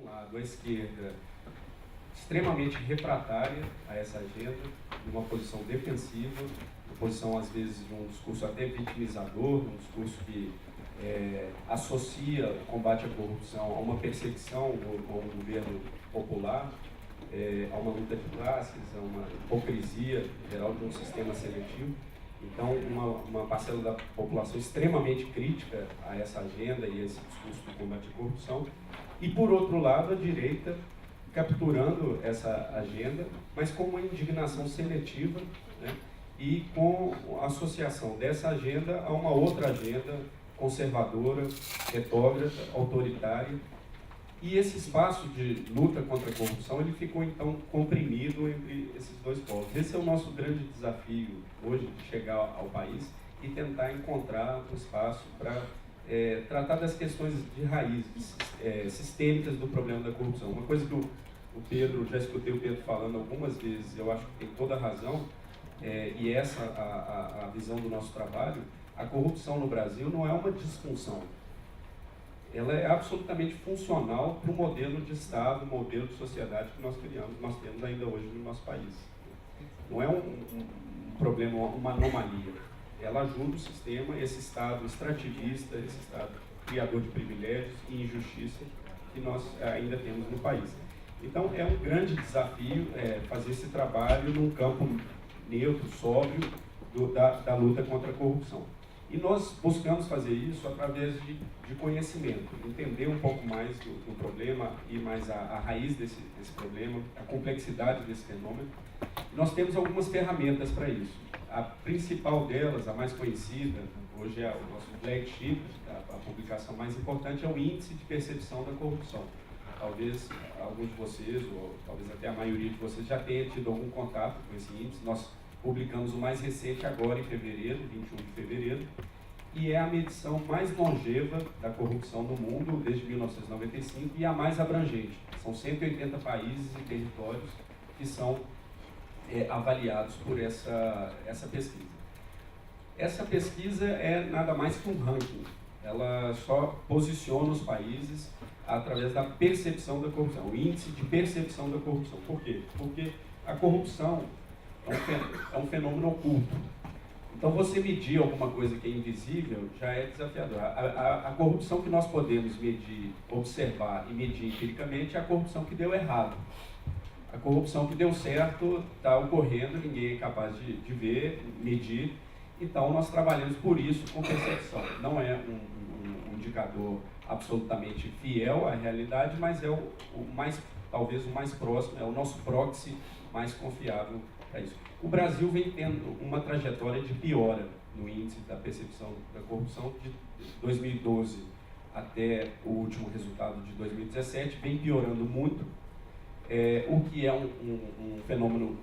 um lado, a esquerda extremamente refratária a essa agenda, numa posição defensiva, uma posição, às vezes, de um discurso até vitimizador, um discurso que associa o combate à corrupção a uma perseguição ao governo popular, a uma luta de classes, a uma hipocrisia geral de um sistema seletivo. Então, uma parcela da população extremamente crítica a essa agenda e a esse discurso do combate à corrupção. E, por outro lado, a direita capturando essa agenda, mas com uma indignação seletiva, né? E com a associação dessa agenda a uma outra agenda conservadora, retrógrada, autoritária. E esse espaço de luta contra a corrupção, ele ficou então comprimido entre esses dois polos. Esse é o nosso grande desafio hoje, de chegar ao país e tentar encontrar um espaço para tratar das questões de raiz, sistêmicas do problema da corrupção. Uma coisa que o Pedro, já escutei o Pedro falando algumas vezes, eu acho que tem toda a razão, e essa a visão do nosso trabalho. A corrupção no Brasil não é uma disfunção. Ela é absolutamente funcional para o modelo de Estado, modelo de sociedade que nós criamos, nós temos ainda hoje no nosso país. Não é um problema, uma anomalia. Ela ajuda o sistema, esse Estado extrativista, esse Estado criador de privilégios e injustiça que nós ainda temos no país. Então, é um grande desafio fazer esse trabalho num campo neutro, sóbrio, da luta contra a corrupção. E nós buscamos fazer isso através de conhecimento, entender um pouco mais do problema e mais a raiz desse problema, a complexidade desse fenômeno. Nós temos algumas ferramentas para isso. A principal delas, a mais conhecida, hoje é o nosso flagship, a publicação mais importante, é o Índice de Percepção da Corrupção. Talvez alguns de vocês, ou talvez até a maioria de vocês, já tenha tido algum contato com esse índice. Nós publicamos o mais recente agora em fevereiro, 21 de fevereiro, e é a medição mais longeva da corrupção no mundo desde 1995 e a mais abrangente. São 180 países e territórios que são avaliados por essa pesquisa. Essa pesquisa é nada mais que um ranking. Ela só posiciona os países através da percepção da corrupção, o índice de percepção da corrupção. Por quê? Porque a corrupção é um fenômeno oculto. Então, você medir alguma coisa que é invisível já é desafiador. A corrupção que nós podemos medir, observar e medir empiricamente é a corrupção que deu errado. A corrupção que deu certo está ocorrendo, ninguém é capaz de ver, medir. Então, nós trabalhamos por isso com percepção. Não é um indicador absolutamente fiel à realidade, mas é talvez o mais próximo, é o nosso proxy mais confiável para isso. O Brasil vem tendo uma trajetória de piora no índice da percepção da corrupção de 2012 até o último resultado de 2017, vem piorando muito, o que é um fenômeno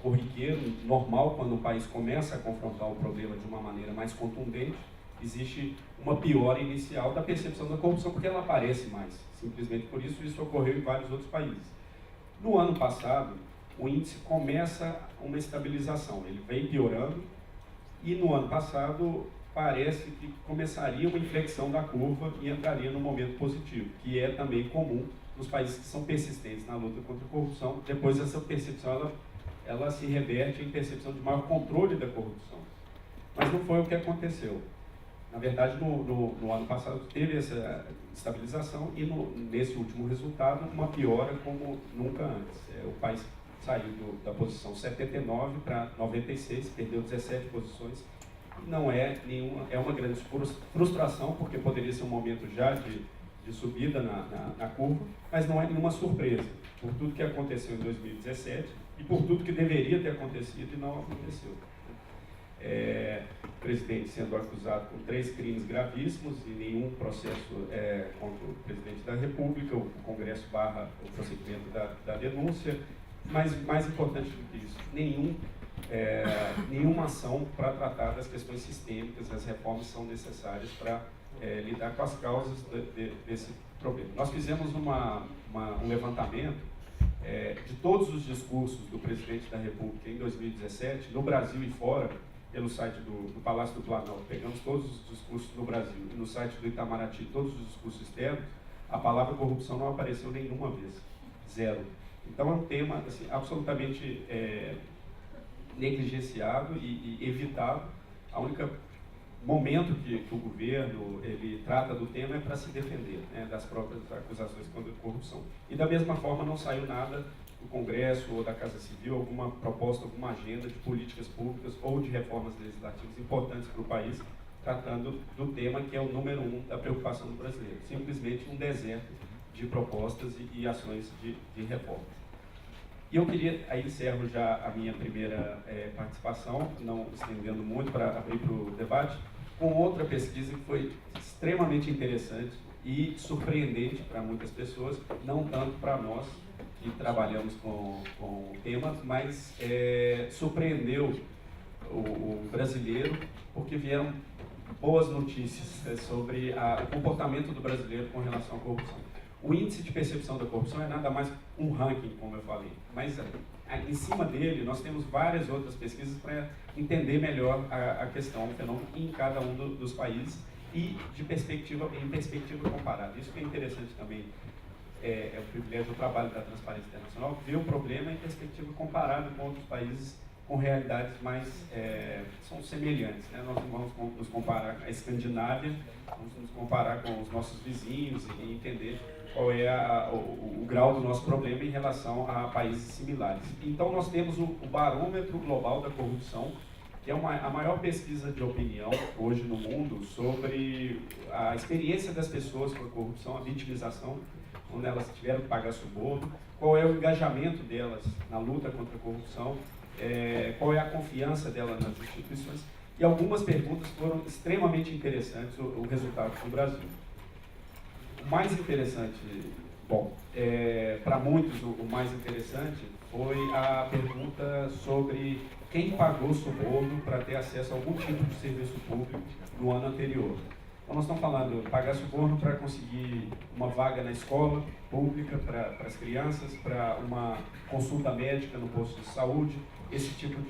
corriqueiro, normal, quando o país começa a confrontar o problema de uma maneira mais contundente. Existe uma piora inicial da percepção da corrupção, porque ela aparece mais. Simplesmente por isso ocorreu em vários outros países. No ano passado, o índice começa uma estabilização, ele vem piorando, e no ano passado parece que começaria uma inflexão da curva e entraria no momento positivo, que é também comum nos países que são persistentes na luta contra a corrupção. Depois essa percepção ela se reverte em percepção de maior controle da corrupção. Mas não foi o que aconteceu. Na verdade, no ano passado teve essa estabilização e nesse último resultado uma piora como nunca antes. O país saiu da posição 79 para 96, perdeu 17 posições. Não é nenhuma, é uma grande frustração, porque poderia ser um momento já de subida na curva, mas não é nenhuma surpresa, por tudo que aconteceu em 2017 e por tudo que deveria ter acontecido e não aconteceu. O presidente sendo acusado por 3 crimes gravíssimos e nenhum processo contra o presidente da República, o Congresso barra o prosseguimento da denúncia, mas mais importante do que isso, nenhuma ação para tratar das questões sistêmicas. As reformas são necessárias para lidar com as causas desse problema. Nós fizemos um levantamento de todos os discursos do presidente da República em 2017, no Brasil e fora, pelo site do Palácio do Planalto. Pegamos todos os discursos no Brasil e no site do Itamaraty, todos os discursos externos. a palavra corrupção não apareceu nenhuma vez, zero. Então é um tema assim, absolutamente negligenciado e evitado. A única momento que o governo ele trata do tema é para se defender, né, das próprias acusações contra a corrupção. E da mesma forma não saiu nada do Congresso ou da Casa Civil, alguma proposta, alguma agenda de políticas públicas ou de reformas legislativas importantes para o país, tratando do tema que é o número 1 da preocupação do brasileiro. Simplesmente um deserto de propostas e ações de reforma. E eu queria, aí encerro já a minha primeira participação, não estendendo muito para abrir para o debate, com outra pesquisa que foi extremamente interessante e surpreendente para muitas pessoas, não tanto para nós que trabalhamos com o tema, mas surpreendeu o brasileiro, porque vieram boas notícias sobre o comportamento do brasileiro com relação à corrupção. O índice de percepção da corrupção é nada mais um ranking, como eu falei, mas em cima dele nós temos várias outras pesquisas para entender melhor a questão, o fenômeno em cada um dos países e em perspectiva comparada. Isso que é interessante também, é o privilégio do trabalho da Transparência Internacional, ver o problema em perspectiva comparada com outros países com realidades mais são semelhantes, né? Nós não vamos nos comparar com a Escandinávia, vamos nos comparar com os nossos vizinhos e entender qual é o grau do nosso problema em relação a países similares. Então nós temos o Barômetro Global da Corrupção, que é a maior pesquisa de opinião hoje no mundo sobre a experiência das pessoas com a corrupção, a vitimização, quando elas tiveram que pagar suborno, qual é o engajamento delas na luta contra a corrupção, qual é a confiança dela nas instituições, e algumas perguntas foram extremamente interessantes, o resultado do Brasil. O mais interessante, para muitos o mais interessante foi a pergunta sobre quem pagou suborno para ter acesso a algum tipo de serviço público no ano anterior. Então nós estamos falando de pagar suborno para conseguir uma vaga na escola pública para as crianças, para uma consulta médica no posto de saúde, esse tipo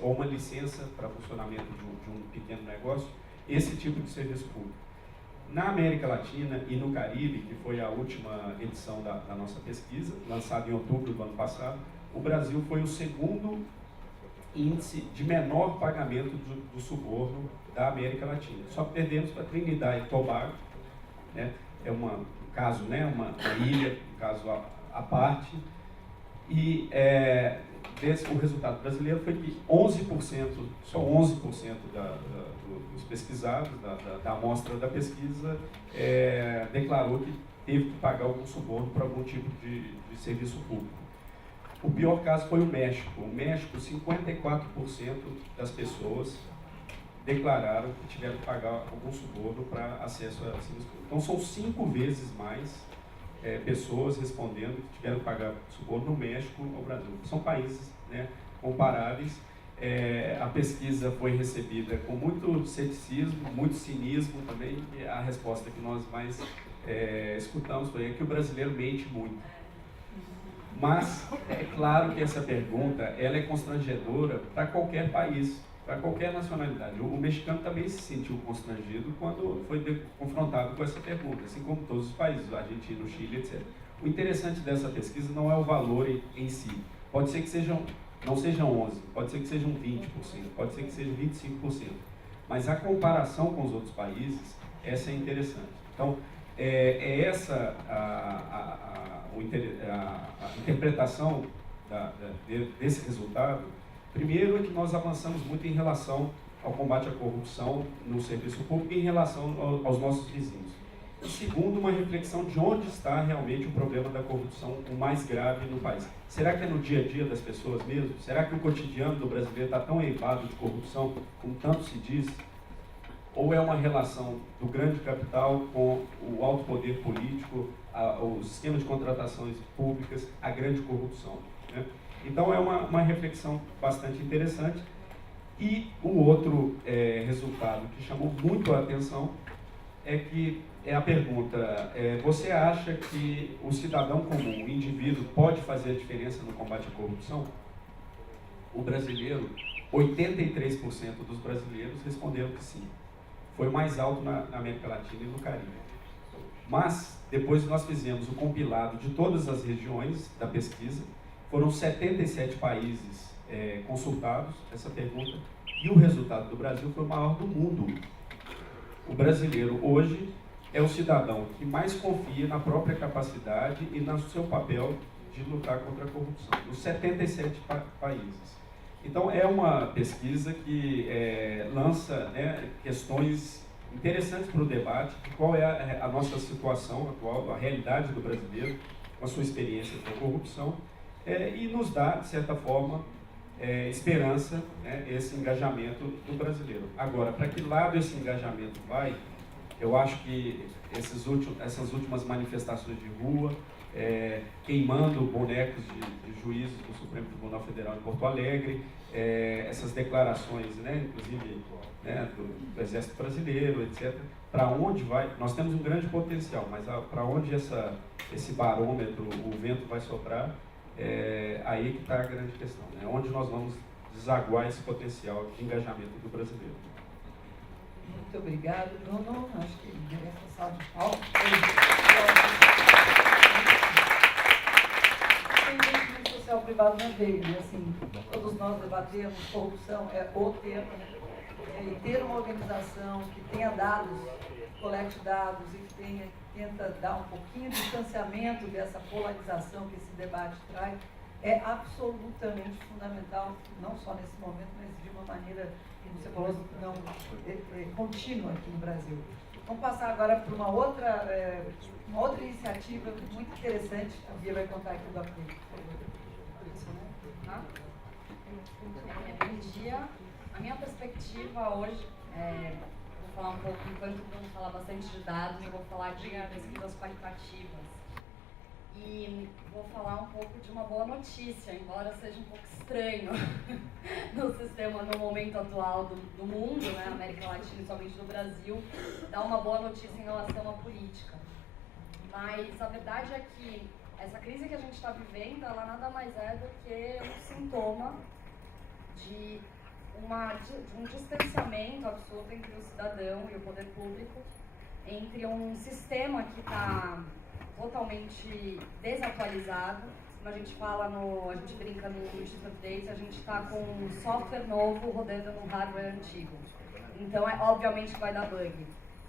ou uma licença para funcionamento de um pequeno negócio, esse tipo de serviço público. Na América Latina e no Caribe, que foi a última edição da nossa pesquisa, lançada em outubro do ano passado, o Brasil foi o segundo índice de menor pagamento do suborno da América Latina. Só perdemos para Trinidad e Tobago, né? É um caso, né? Uma ilha, um caso à parte. E o resultado brasileiro foi que 11%, só 11% dos pesquisados, da amostra da pesquisa, declarou que teve que pagar algum suborno para algum tipo de serviço público. O pior caso foi o México. O México, 54% das pessoas declararam que tiveram que pagar algum suborno para acesso a serviço público. Então são 5 vezes mais pessoas respondendo que tiveram que pagar suborno no México ou no Brasil. São países, né, comparáveis. A pesquisa foi recebida com muito ceticismo, muito cinismo também, e a resposta que nós mais escutamos foi que o brasileiro mente muito. Mas é claro que essa pergunta ela é constrangedora para qualquer país, para qualquer nacionalidade. O mexicano também se sentiu constrangido quando foi confrontado com essa pergunta, assim como todos os países, a Argentina, o Chile, etc. O interessante dessa pesquisa não é o valor em si. Pode ser que não sejam 11%, pode ser que sejam 20%, pode ser que sejam 25%. Mas a comparação com os outros países, essa é interessante. Então, essa a interpretação desse resultado. Primeiro é que nós avançamos muito em relação ao combate à corrupção no serviço público e em relação aos nossos vizinhos. E segundo, uma reflexão de onde está realmente o problema da corrupção o mais grave no país. Será que é no dia a dia das pessoas mesmo? Será que o cotidiano do brasileiro está tão eivado de corrupção como tanto se diz? Ou é uma relação do grande capital com o alto poder político, o sistema de contratações públicas, a grande corrupção, né? Então é uma reflexão bastante interessante. E o outro resultado que chamou muito a atenção é a pergunta, você acha que o cidadão comum, o indivíduo, pode fazer a diferença no combate à corrupção? O brasileiro, 83% dos brasileiros responderam que sim. Foi mais alto na América Latina e no Caribe. Mas depois nós fizemos o compilado de todas as regiões da pesquisa, foram 77 países consultados essa pergunta, e o resultado do Brasil foi o maior do mundo. O brasileiro hoje é o cidadão que mais confia na própria capacidade e no seu papel de lutar contra a corrupção, nos 77 países. Então, é uma pesquisa que lança, né, questões interessantes para o debate, de qual é a nossa situação atual, a realidade do brasileiro, com a sua experiência com a corrupção, e nos dá, de certa forma, esperança, né, esse engajamento do brasileiro. Agora, para que lado esse engajamento vai? Eu acho que essas últimas manifestações de rua, queimando bonecos de juízes do Supremo Tribunal Federal em Porto Alegre, essas declarações, né, inclusive, né, do Exército Brasileiro, etc. Para onde vai? Nós temos um grande potencial, mas para onde esse barômetro, o vento vai soprar, aí que está a grande questão, né? Onde nós vamos desaguar esse potencial de engajamento do brasileiro. Muito obrigado, Bruno. Acho que merece uma salva de palmas. O investimento social privado não veio, né? Assim, todos nós debatemos, corrupção é o tema, né? E ter uma organização que tenha dados, colete dados e que tenta dar um pouquinho de distanciamento dessa polarização que esse debate traz, é absolutamente fundamental, não só nesse momento, mas de uma maneira, como você falou, não, contínua aqui no Brasil. Vamos passar agora para uma outra iniciativa muito interessante. A Bia vai contar aqui do apoio. Bom dia. A minha perspectiva hoje, vou falar um pouco, enquanto o Bruno fala bastante de dados, eu vou falar de pesquisas qualitativas. E vou falar um pouco de uma boa notícia, embora seja um pouco estranho no sistema, no momento atual do mundo, né, América Latina e somente do Brasil, dar uma boa notícia em relação à política. Mas a verdade é que essa crise que a gente está vivendo, ela nada mais é do que um sintoma de um distanciamento absoluto entre o cidadão e o poder público, entre um sistema que está totalmente desatualizado. Como a gente fala, a gente brinca no Instituto Update, a gente está com um software novo rodando num hardware antigo. Então, obviamente que vai dar bug.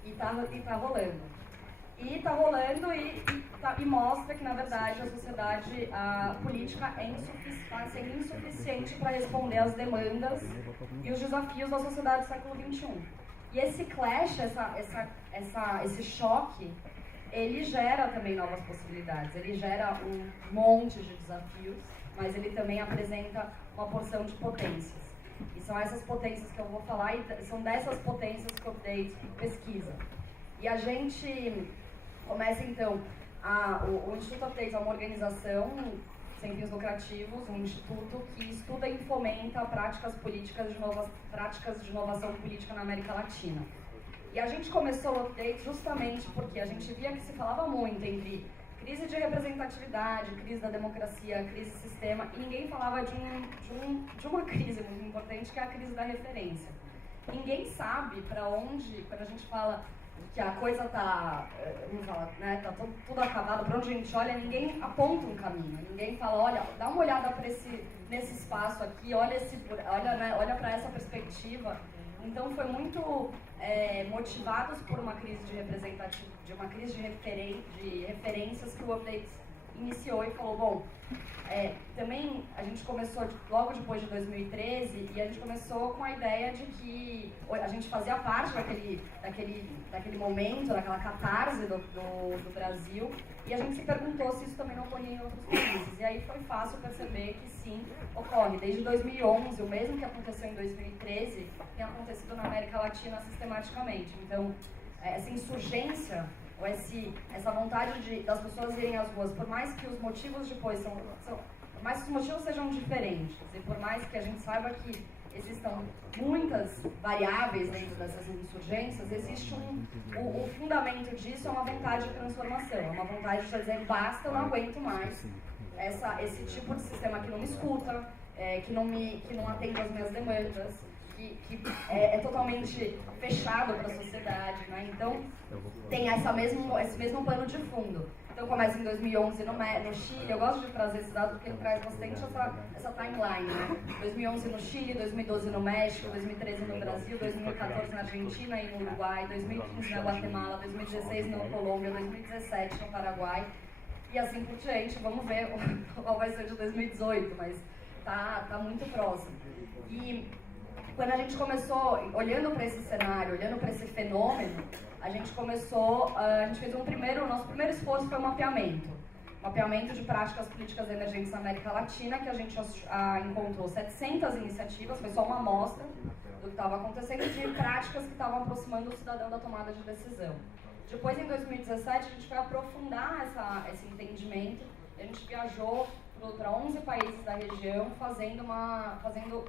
E tá rolando. E está rolando e mostra que, na verdade, a sociedade, a política está sendo insuficiente para responder às demandas e os desafios da sociedade do século XXI. E esse clash, esse choque, ele gera também novas possibilidades, ele gera um monte de desafios, mas ele também apresenta uma porção de potências. E são essas potências que eu vou falar, e são dessas potências que o Update pesquisa. E a gente começa, então, o Instituto Update é uma organização sem fins lucrativos, um instituto que estuda e fomenta práticas de inovação política na América Latina. E a gente começou o Update justamente porque a gente via que se falava muito entre crise de representatividade, crise da democracia, crise do sistema, e ninguém falava de uma crise muito importante, que é a crise da referência. Ninguém sabe para onde, quando a gente fala que a coisa está, vamos falar, né, tá tudo acabado, para onde a gente olha, ninguém aponta um caminho, ninguém fala, olha, dá uma olhada nesse espaço aqui, olha para essa perspectiva. Então foi muito motivados por uma crise de uma crise de referências que o Update iniciou e falou, bom, também a gente começou logo depois de 2013 e a gente começou com a ideia de que a gente fazia parte daquele momento, daquela catarse do Brasil, e a gente se perguntou se isso também não ocorria em outros países. E aí foi fácil perceber que sim, ocorre. Desde 2011, o mesmo que aconteceu em 2013, tem acontecido na América Latina sistematicamente. Então, essa insurgência, ou essa vontade das pessoas irem às ruas, por mais que os motivos depois por mais que os motivos sejam diferentes, e por mais que a gente saiba que existam muitas variáveis dentro dessas insurgências, existe o fundamento disso é uma vontade de transformação, é uma vontade de dizer, basta, eu não aguento mais esse tipo de sistema que não me escuta, que não atende às minhas demandas, que é totalmente fechado para a sociedade, né? Então, tem esse mesmo pano de fundo. Então, começa em 2011 no Chile. Eu gosto de trazer esse dado porque ele traz bastante essa timeline, né? 2011 no Chile, 2012 no México, 2013 no Brasil, 2014 na Argentina e no Uruguai, 2015 na Guatemala, 2016 na Colômbia, 2017 no Paraguai. E assim por diante, vamos ver qual vai ser de 2018, mas tá muito próximo. E quando a gente começou, olhando para esse cenário, olhando para esse fenômeno, a gente fez o nosso primeiro esforço foi o mapeamento de práticas políticas emergentes na América Latina, que a gente encontrou 700 iniciativas, foi só uma amostra do que estava acontecendo, de práticas que estavam aproximando o cidadão da tomada de decisão. Depois, em 2017, a gente foi aprofundar esse entendimento. A gente viajou para 11 países da região,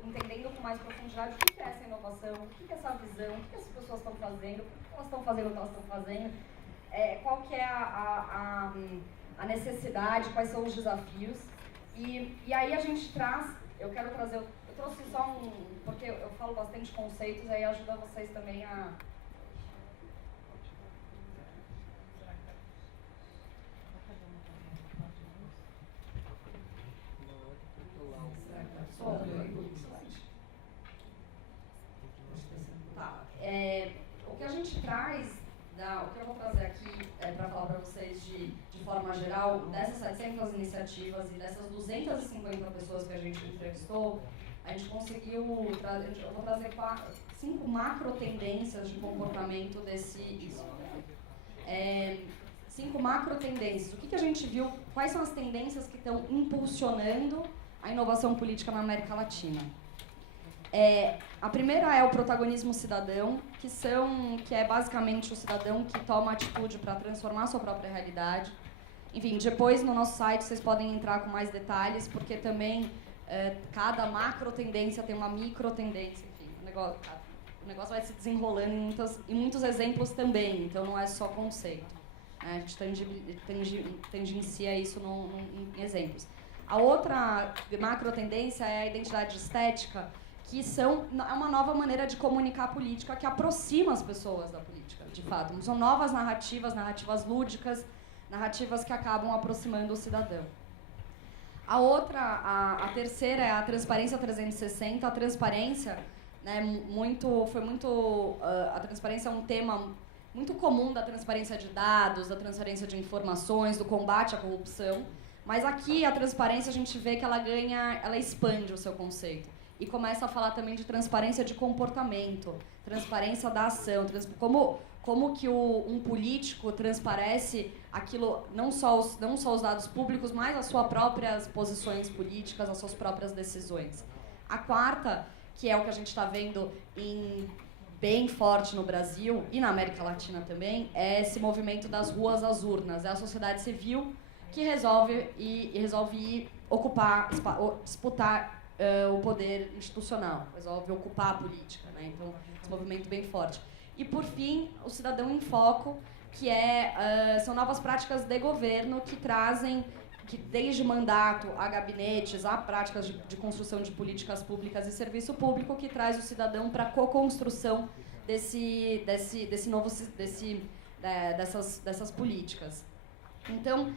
entendendo com mais profundidade o que é essa inovação, o que é essa visão, o que as pessoas estão fazendo, por que elas estão fazendo o que elas estão fazendo, qual que é a necessidade, quais são os desafios. E aí a gente eu trouxe só porque eu falo bastante conceitos, aí ajuda vocês também a... O que a gente traz, o que eu vou trazer aqui para falar para vocês de forma geral, dessas 700 iniciativas e dessas 250 pessoas que a gente entrevistou, a gente conseguiu, eu vou trazer 5 macro tendências de comportamento isso. 5 macro tendências. O que a gente viu, quais são as tendências que estão impulsionando a inovação política na América Latina? A primeira é o protagonismo cidadão, que é basicamente o cidadão que toma atitude para transformar a sua própria realidade. Enfim, depois no nosso site vocês podem entrar com mais detalhes, porque também cada macro tendência tem uma micro tendência. Enfim, o negócio vai se desenrolando em muitos exemplos também, então não é só conceito. A gente tangencia isso em exemplos. A outra macro tendência é a identidade estética, que é uma nova maneira de comunicar a política que aproxima as pessoas da política, de fato. São novas narrativas lúdicas, narrativas que acabam aproximando o cidadão. A terceira é a transparência 360. A transparência, né, a transparência é um tema muito comum da transparência de dados, da transparência de informações, do combate à corrupção. Mas aqui a transparência a gente vê que ela expande o seu conceito. E começa a falar também de transparência de comportamento, transparência da ação, como que um político transparece aquilo, não só os dados públicos, mas as suas próprias posições políticas, as suas próprias decisões. A quarta, que é o que a gente está vendo bem forte no Brasil e na América Latina também, é esse movimento das ruas às urnas. É a sociedade civil que resolve disputar o poder institucional, resolve ocupar a política, né? Então, esse movimento bem forte. E, por fim, o cidadão em foco, que são novas práticas de governo que trazem, desde mandato a gabinetes, a práticas de construção de políticas públicas e serviço público, que traz o cidadão para a co-construção dessas políticas. Então,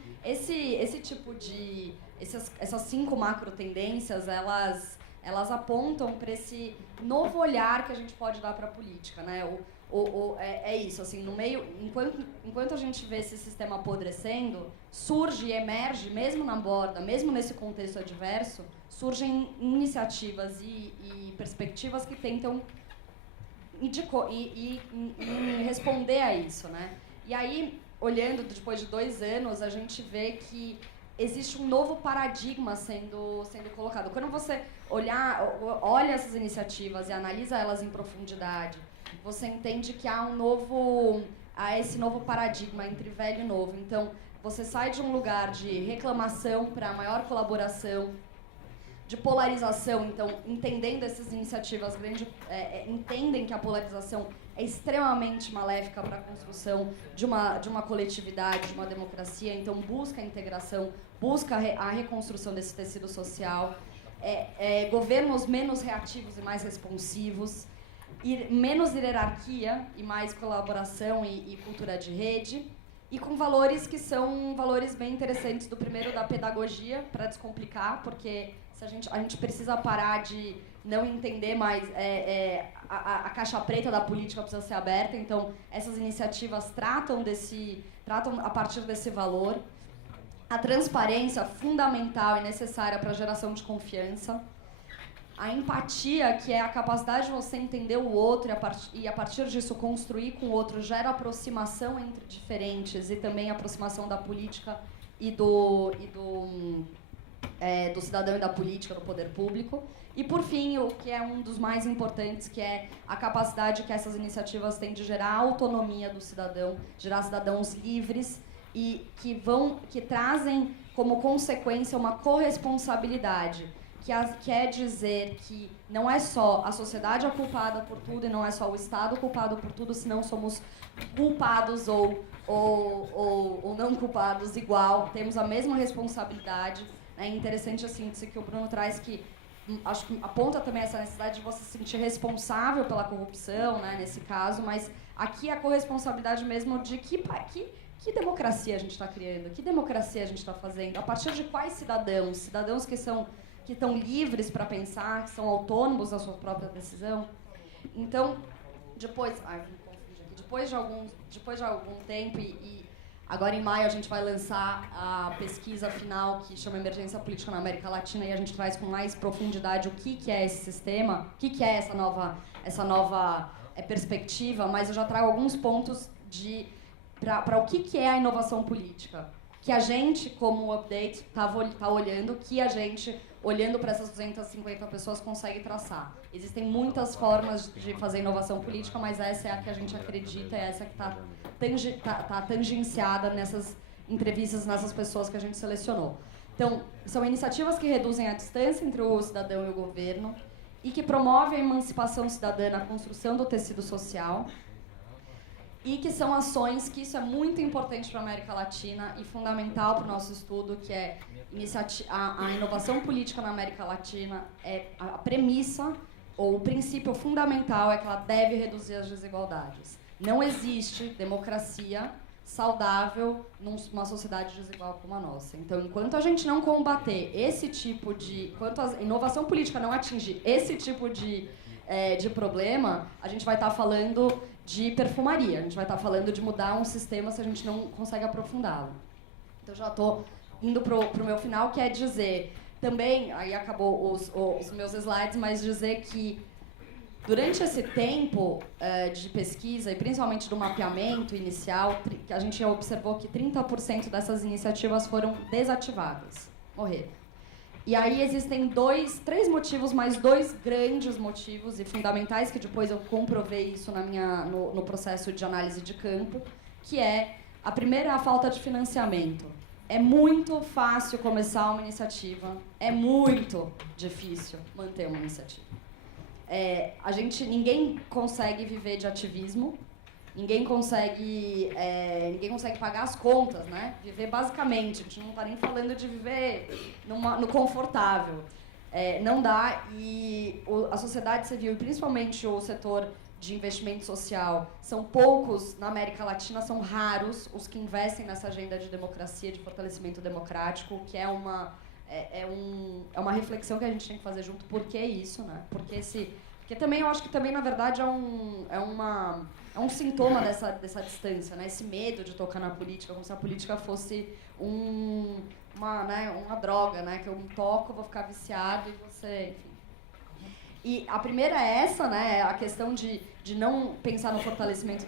essas 5 macro tendências, elas apontam para esse novo olhar que a gente pode dar para a política, né? É isso, assim, no meio, enquanto a gente vê esse sistema apodrecendo, surge e emerge, mesmo na borda, mesmo nesse contexto adverso, surgem iniciativas e perspectivas que tentam responder a isso, né? E aí, olhando depois de 2 anos, a gente vê que existe um novo paradigma sendo colocado. Quando você olha essas iniciativas e analisa elas em profundidade, você entende que há esse novo paradigma entre velho e novo. Então, você sai de um lugar de reclamação para maior colaboração, de polarização. Então, entendendo essas iniciativas grandes, entendem que a polarização é extremamente maléfica para a construção de uma coletividade, de uma democracia. Então, busca a integração, busca a reconstrução desse tecido social, governos menos reativos e mais responsivos. menos hierarquia e mais colaboração e cultura de rede, e com valores que são valores bem interessantes. Do primeiro, da pedagogia, para descomplicar, porque a gente precisa parar de não entender mais, a caixa preta da política precisa ser aberta, então essas iniciativas tratam a partir desse valor. A transparência, fundamental e necessária para a geração de confiança. A empatia, que é a capacidade de você entender o outro e a partir disso construir com o outro, gera aproximação entre diferentes e também aproximação da política e do cidadão e da política, do poder público. E, por fim, o que é um dos mais importantes, que é a capacidade que essas iniciativas têm de gerar autonomia do cidadão, gerar cidadãos livres e que trazem como consequência uma corresponsabilidade, que quer dizer que não é só a sociedade a culpada por tudo e não é só o Estado culpado por tudo, senão somos culpados ou não culpados igual, temos a mesma responsabilidade. É interessante a síntese que o Bruno traz, que acho que aponta também essa necessidade de você se sentir responsável pela corrupção, né, nesse caso, mas aqui a corresponsabilidade mesmo de que democracia a gente está criando, que democracia a gente está fazendo, a partir de quais cidadãos que estão livres para pensar, que são autônomos da sua própria decisão. Então, depois de algum tempo, e agora em maio a gente vai lançar a pesquisa final que chama Emergência Política na América Latina, e a gente traz com mais profundidade o que é esse sistema, o que é essa nova perspectiva, mas eu já trago alguns pontos para o que é a inovação política, que a gente, como update, tá olhando, que a gente, olhando para essas 250 pessoas, consegue traçar. Existem muitas formas de fazer inovação política, mas essa é a que a gente acredita, é essa que está tangenciada nessas entrevistas, nessas pessoas que a gente selecionou. Então, são iniciativas que reduzem a distância entre o cidadão e o governo e que promovem a emancipação cidadã na construção do tecido social, e que são ações que isso é muito importante para a América Latina e fundamental para o nosso estudo, que é a inovação política na América Latina, a premissa ou o princípio fundamental é que ela deve reduzir as desigualdades. Não existe democracia saudável numa sociedade desigual como a nossa. Então, enquanto a gente não combater enquanto a inovação política não atingir esse tipo de problema, a gente vai estar falando de perfumaria, a gente vai estar falando de mudar um sistema se a gente não consegue aprofundá-lo. Então, já estou indo para o meu final, que é dizer também, aí acabou os meus slides, mas dizer que durante esse tempo de pesquisa, e principalmente do mapeamento inicial, que a gente observou que 30% dessas iniciativas foram desativadas, morreram. E aí existem três motivos, mais dois grandes motivos e fundamentais, que depois eu comprovei isso no processo de análise de campo, que é, a primeira, a falta de financiamento. É muito fácil começar uma iniciativa, é muito difícil manter uma iniciativa. Ninguém consegue viver de ativismo, ninguém consegue pagar as contas, né? Viver basicamente, a gente não está nem falando de viver no confortável. Não dá, e a sociedade civil, e principalmente o setor de investimento social, são poucos na América Latina, são raros os que investem nessa agenda de democracia, de fortalecimento democrático, que é uma reflexão que a gente tem que fazer junto. Por que isso, né? Porque também eu acho que também, na verdade, é um sintoma dessa distância, né? Esse medo de tocar na política, como se a política fosse uma droga, né? Que eu toco, vou ficar viciado e você, enfim. E a primeira é essa, né? A questão de não pensar no fortalecimento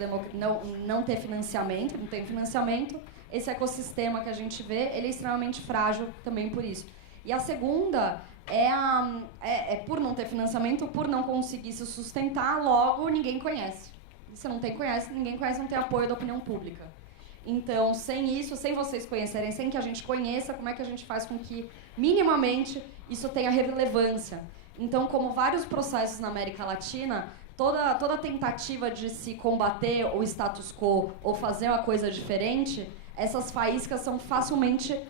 não ter financiamento, não tem financiamento. Esse ecossistema que a gente vê, ele é extremamente frágil também por isso. E a segunda é por não ter financiamento, por não conseguir se sustentar, logo ninguém conhece. Se ninguém conhece, não tem apoio da opinião pública. Então, sem isso, sem vocês conhecerem, sem que a gente conheça, como é que a gente faz com que, minimamente, isso tenha relevância? Então, como vários processos na América Latina, toda tentativa de se combater o status quo ou fazer uma coisa diferente, essas faíscas são facilmente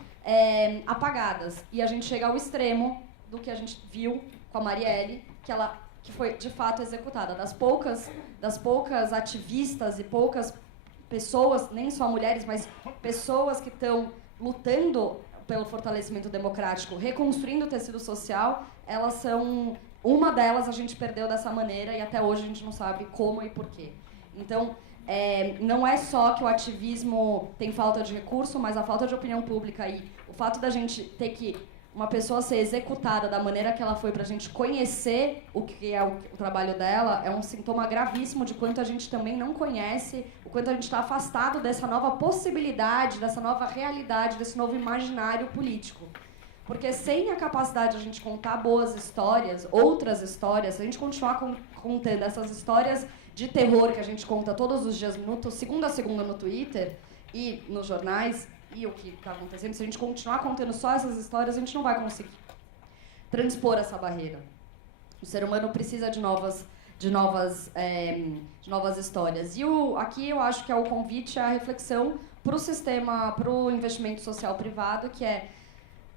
apagadas. E a gente chega ao extremo do que a gente viu com a Marielle, que que foi de fato executada. Das poucas ativistas e poucas pessoas, nem só mulheres, mas pessoas que estão lutando pelo fortalecimento democrático, reconstruindo o tecido social, elas são... Uma delas a gente perdeu dessa maneira e até hoje a gente não sabe como e porquê. Então, não é só que o ativismo tem falta de recurso, mas a falta de opinião pública e o fato da gente ter que uma pessoa ser executada da maneira que ela foi para a gente conhecer o que é o trabalho dela é um sintoma gravíssimo de quanto a gente também não conhece, o quanto a gente está afastado dessa nova possibilidade, dessa nova realidade, desse novo imaginário político. Porque sem a capacidade de a gente contar boas histórias, outras histórias, se a gente continuar contando essas histórias de terror que a gente conta todos os dias, segunda a segunda no Twitter e nos jornais, e o que está acontecendo, se a gente continuar contando só essas histórias, a gente não vai conseguir transpor essa barreira. O ser humano precisa de novas histórias. E aqui eu acho que é o convite à reflexão para o sistema, para o investimento social privado, que é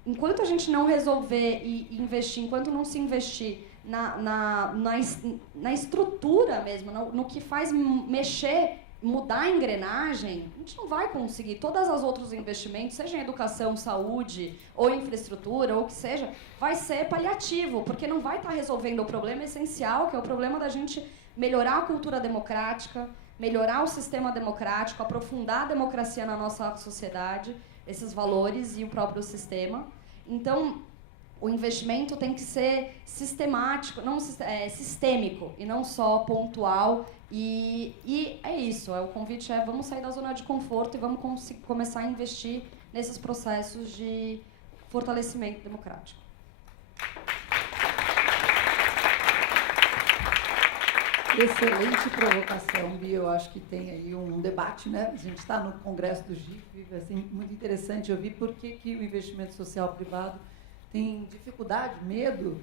enquanto a gente não resolver e investir, enquanto não se investir na estrutura mesmo, no que faz mexer, mudar a engrenagem, a gente não vai conseguir. Todos os outros investimentos, seja em educação, saúde, ou infraestrutura, ou o que seja, vai ser paliativo, porque não vai estar resolvendo o problema essencial, que é o problema da gente melhorar a cultura democrática, melhorar o sistema democrático, aprofundar a democracia na nossa sociedade, esses valores e o próprio sistema. Então, o investimento tem que ser sistemático, sistêmico, e não só pontual. E é isso, o convite é vamos sair da zona de conforto e vamos começar a investir nesses processos de fortalecimento democrático. Excelente provocação, Bia. Eu acho que tem aí um debate, né? A gente está no Congresso do GIF, assim, muito interessante ouvir por que o investimento social privado tem dificuldade, medo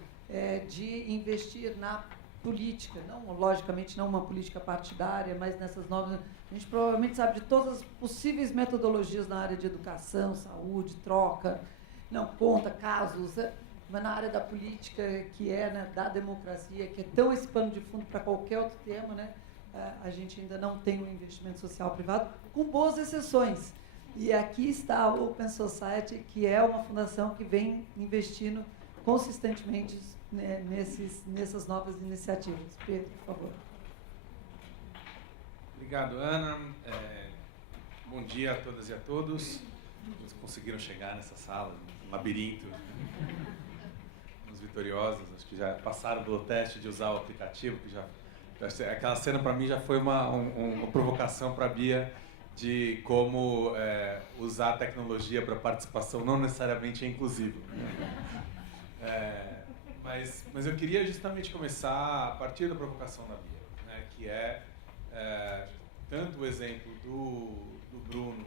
de investir na política, logicamente não uma política partidária, mas nessas novas... A gente provavelmente sabe de todas as possíveis metodologias na área de educação, saúde, troca, conta, casos... mas na área da política, que é da democracia, que é tão esse pano de fundo para qualquer outro tema, né, a gente ainda não tem um investimento social privado, com boas exceções. E aqui está a Open Society, que é uma fundação que vem investindo consistentemente nessas novas iniciativas. Pedro, por favor. Obrigado, Ana. Bom dia a todas e a todos. Eles conseguiram chegar nessa sala, um labirinto. Vitoriosos, acho que já passaram pelo teste de usar o aplicativo, que aquela cena para mim já foi uma provocação para a Bia de como usar a tecnologia para participação não necessariamente é inclusiva. Mas eu queria justamente começar a partir da provocação da Bia, né, que tanto o exemplo do Bruno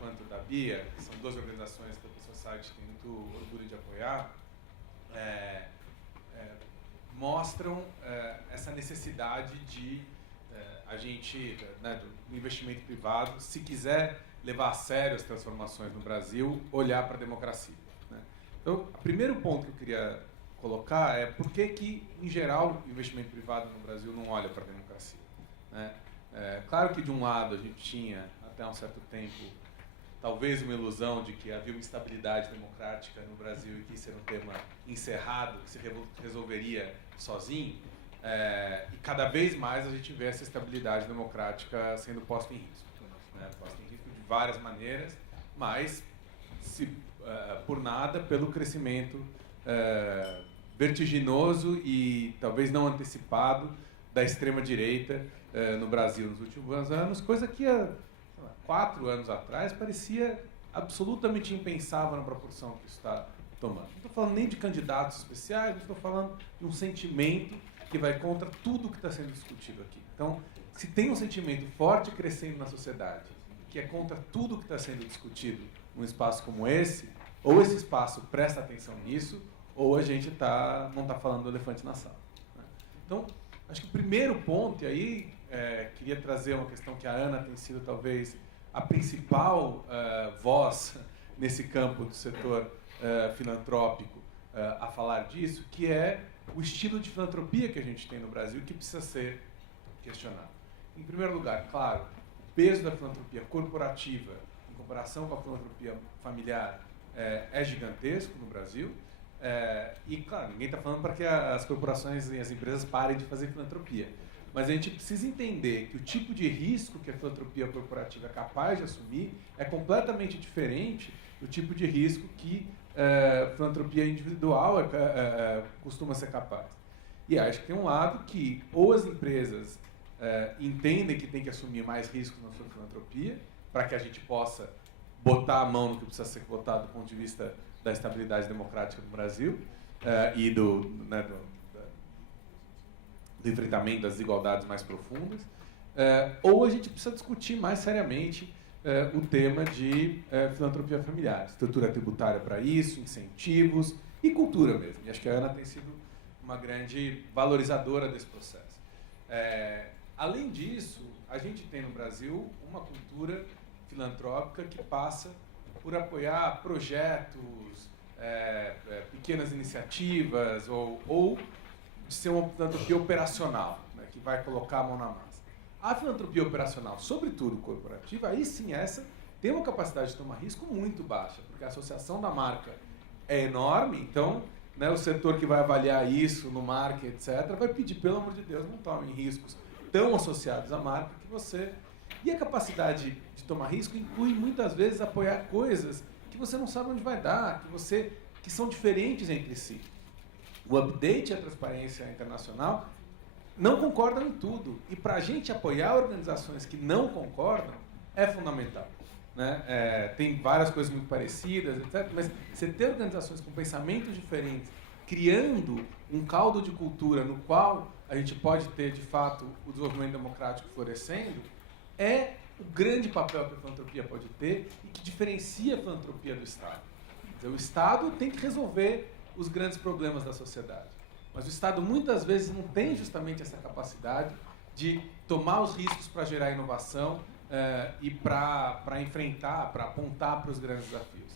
quanto da Bia, que são duas organizações que a Open Society tem muito orgulho de apoiar, mostram essa necessidade de a gente, do investimento privado, se quiser levar a sério as transformações no Brasil, olhar para a democracia, né? Então, o primeiro ponto que eu queria colocar é por que em geral, o investimento privado no Brasil não olha para a democracia, né? Claro que, de um lado, a gente tinha, até um certo tempo, talvez uma ilusão de que havia uma estabilidade democrática no Brasil e que isso era um tema encerrado, que se resolveria sozinho, e cada vez mais a gente vê essa estabilidade democrática sendo posta em risco, né? Posta em risco de várias maneiras, mas por nada pelo crescimento vertiginoso e talvez não antecipado da extrema-direita no Brasil nos últimos anos, coisa que 4 anos atrás parecia absolutamente impensável na proporção que isso está tomando. Não estou falando nem de candidatos especiais, não estou falando de um sentimento que vai contra tudo que está sendo discutido aqui. Então, se tem um sentimento forte crescendo na sociedade, que é contra tudo que está sendo discutido num espaço como esse, ou esse espaço presta atenção nisso, ou a gente não está falando do elefante na sala, né? Então, acho que o primeiro ponto, e aí queria trazer uma questão que a Ana tem sido talvez a principal voz nesse campo do setor filantrópico a falar disso, que é o estilo de filantropia que a gente tem no Brasil que precisa ser questionado. Em primeiro lugar, claro, o peso da filantropia corporativa em comparação com a filantropia familiar é gigantesco no Brasil. E, claro, ninguém está falando para que as corporações e as empresas parem de fazer filantropia. Mas a gente precisa entender que o tipo de risco que a filantropia corporativa é capaz de assumir é completamente diferente do tipo de risco que a filantropia individual costuma ser capaz. E acho que tem um lado que ou as empresas entendem que tem que assumir mais risco na sua filantropia para que a gente possa botar a mão no que precisa ser botado do ponto de vista da estabilidade democrática do Brasil e do enfrentamento das desigualdades mais profundas, ou a gente precisa discutir mais seriamente o tema de filantropia familiar, estrutura tributária para isso, incentivos e cultura mesmo. E acho que a Ana tem sido uma grande valorizadora desse processo. Além disso, a gente tem no Brasil uma cultura filantrópica que passa por apoiar projetos, pequenas iniciativas ou de ser uma filantropia operacional, né, que vai colocar a mão na massa. A filantropia operacional, sobretudo corporativa, aí sim essa tem uma capacidade de tomar risco muito baixa, porque a associação da marca é enorme, então né, o setor que vai avaliar isso no marketing, etc., vai pedir, pelo amor de Deus, não tomem riscos tão associados à marca que você... E a capacidade de tomar risco inclui muitas vezes apoiar coisas que você não sabe onde vai dar, que são diferentes entre si. O update e a transparência internacional não concordam em tudo. E para a gente apoiar organizações que não concordam é fundamental. Né? Tem várias coisas muito parecidas, etc. Mas você ter organizações com pensamentos diferentes, criando um caldo de cultura no qual a gente pode ter, de fato, o desenvolvimento democrático florescendo, é o grande papel que a filantropia pode ter e que diferencia a filantropia do Estado. Quer dizer, o Estado tem que resolver os grandes problemas da sociedade. Mas o Estado muitas vezes não tem justamente essa capacidade de tomar os riscos para gerar inovação e para enfrentar, para apontar para os grandes desafios.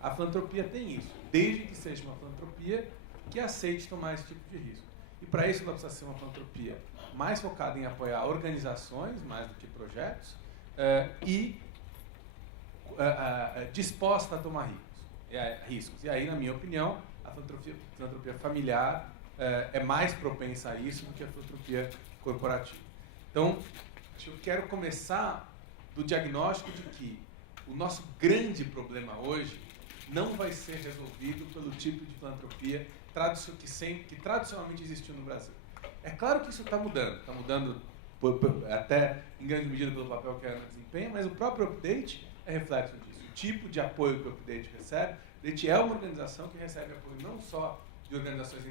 A filantropia tem isso, desde que seja uma filantropia que aceite tomar esse tipo de risco. E para isso ela precisa ser uma filantropia mais focada em apoiar organizações, mais do que projetos, e disposta a tomar riscos. E aí, na minha opinião, a filantropia familiar é mais propensa a isso do que a filantropia corporativa. Então, acho que eu quero começar do diagnóstico de que o nosso grande problema hoje não vai ser resolvido pelo tipo de filantropia que tradicionalmente existiu no Brasil. É claro que isso está mudando até em grande medida pelo papel que a Ana desempenha, mas o próprio Update é reflexo disso. O tipo de apoio que o Update recebe, o Update é uma organização que recebe apoio não só de organizações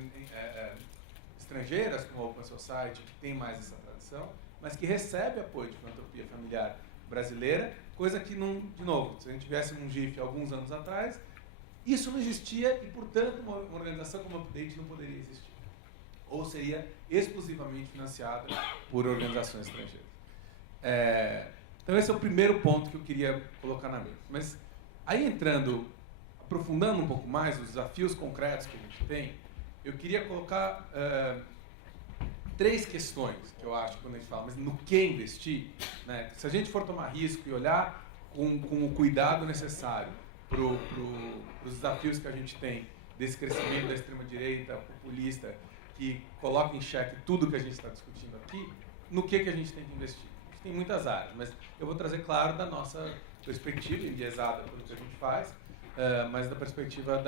estrangeiras, como a Open Society, que tem mais essa tradição, mas que recebe apoio de filantropia familiar brasileira, coisa que, não, de novo, se a gente tivesse um GIF alguns anos atrás, isso não existia e, portanto, uma organização como a Update não poderia existir. Ou seria exclusivamente financiada por organizações estrangeiras. Então esse é o primeiro ponto que eu queria colocar na mesa. Mas aí aprofundando um pouco mais os desafios concretos que a gente tem, eu queria colocar 3 questões que eu acho quando a gente fala, mas no que investir, né? Se a gente for tomar risco e olhar com o cuidado necessário para os desafios que a gente tem desse crescimento da extrema-direita populista, que coloca em xeque tudo que a gente está discutindo aqui, no que a gente tem que investir. A gente tem muitas áreas, mas eu vou trazer, claro, da nossa perspectiva, enviesada pelo que a gente faz, mas da perspectiva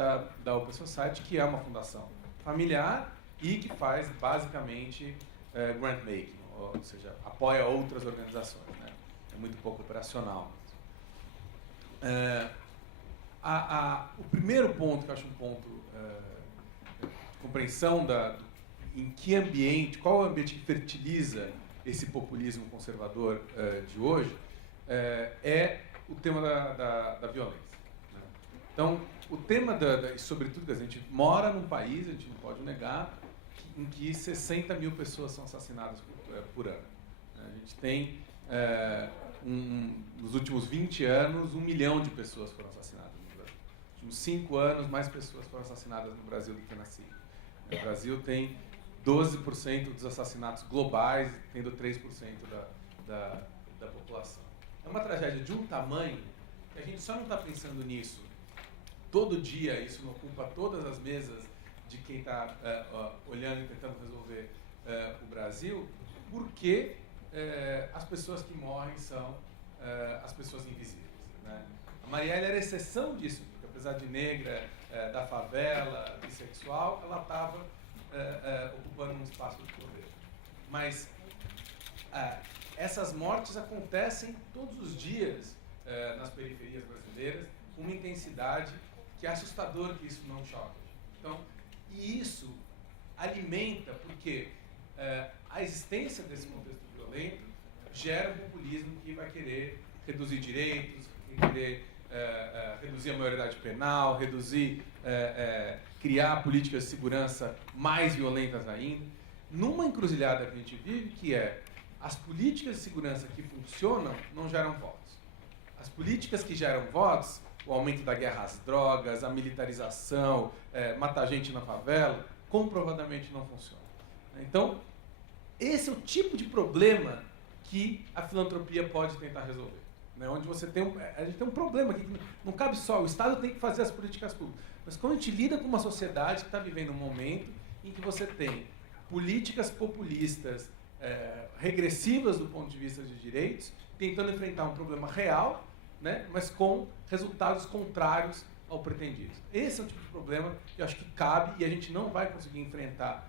da Open Society, que é uma fundação familiar e que faz, basicamente, grant-making, ou seja, apoia outras organizações. Né? É muito pouco operacional. O primeiro ponto, que eu acho um ponto de compreensão em que ambiente, qual é o ambiente que fertiliza esse populismo conservador de hoje, é o tema da violência. Né? Então, o tema sobretudo, a gente mora num país, a gente não pode negar, em que 60 mil pessoas são assassinadas por ano. A gente tem, nos últimos 20 anos, 1 milhão de pessoas foram assassinadas no Brasil. Nos últimos 5 anos, mais pessoas foram assassinadas no Brasil do que na Síria. O Brasil tem 12% dos assassinatos globais, tendo 3% da população. É uma tragédia de um tamanho que a gente só não está pensando nisso todo dia, isso não ocupa todas as mesas de quem está olhando e tentando resolver o Brasil, porque as pessoas que morrem são as pessoas invisíveis. Né? A Marielle era exceção disso, porque apesar de negra, da favela, bissexual, ela estava ocupando um espaço de poder. Mas essas mortes acontecem todos os dias nas periferias brasileiras, com uma intensidade que é assustador que isso não choque. Então, e isso alimenta, porque a existência desse contexto violento gera um populismo que vai querer reduzir direitos, vai querer reduzir a maioridade penal, criar políticas de segurança mais violentas ainda, numa encruzilhada que a gente vive, que é as políticas de segurança que funcionam não geram votos. As políticas que geram votos, o aumento da guerra às drogas, a militarização, matar gente na favela, comprovadamente não funciona. Então, esse é o tipo de problema que a filantropia pode tentar resolver. Né? Onde você a gente tem um problema aqui, que não cabe só, o Estado tem que fazer as políticas públicas. Mas quando a gente lida com uma sociedade que está vivendo um momento em que você tem políticas populistas, regressivas do ponto de vista de direitos, tentando enfrentar um problema real, né, mas com resultados contrários ao pretendido. Esse é o tipo de problema que eu acho que cabe, e a gente não vai conseguir enfrentar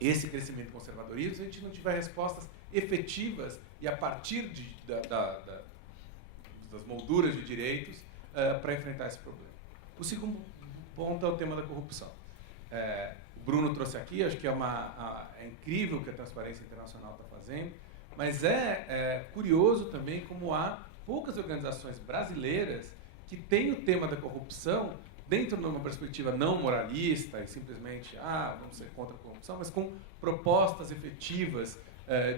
esse crescimento conservadorista se a gente não tiver respostas efetivas e a partir das molduras de direitos para enfrentar esse problema. O segundo ponto é o tema da corrupção. O Bruno trouxe aqui, acho que é incrível o que a Transparência Internacional está fazendo, mas é curioso também como há poucas organizações brasileiras que têm o tema da corrupção dentro de uma perspectiva não moralista e simplesmente, vamos ser contra a corrupção, mas com propostas efetivas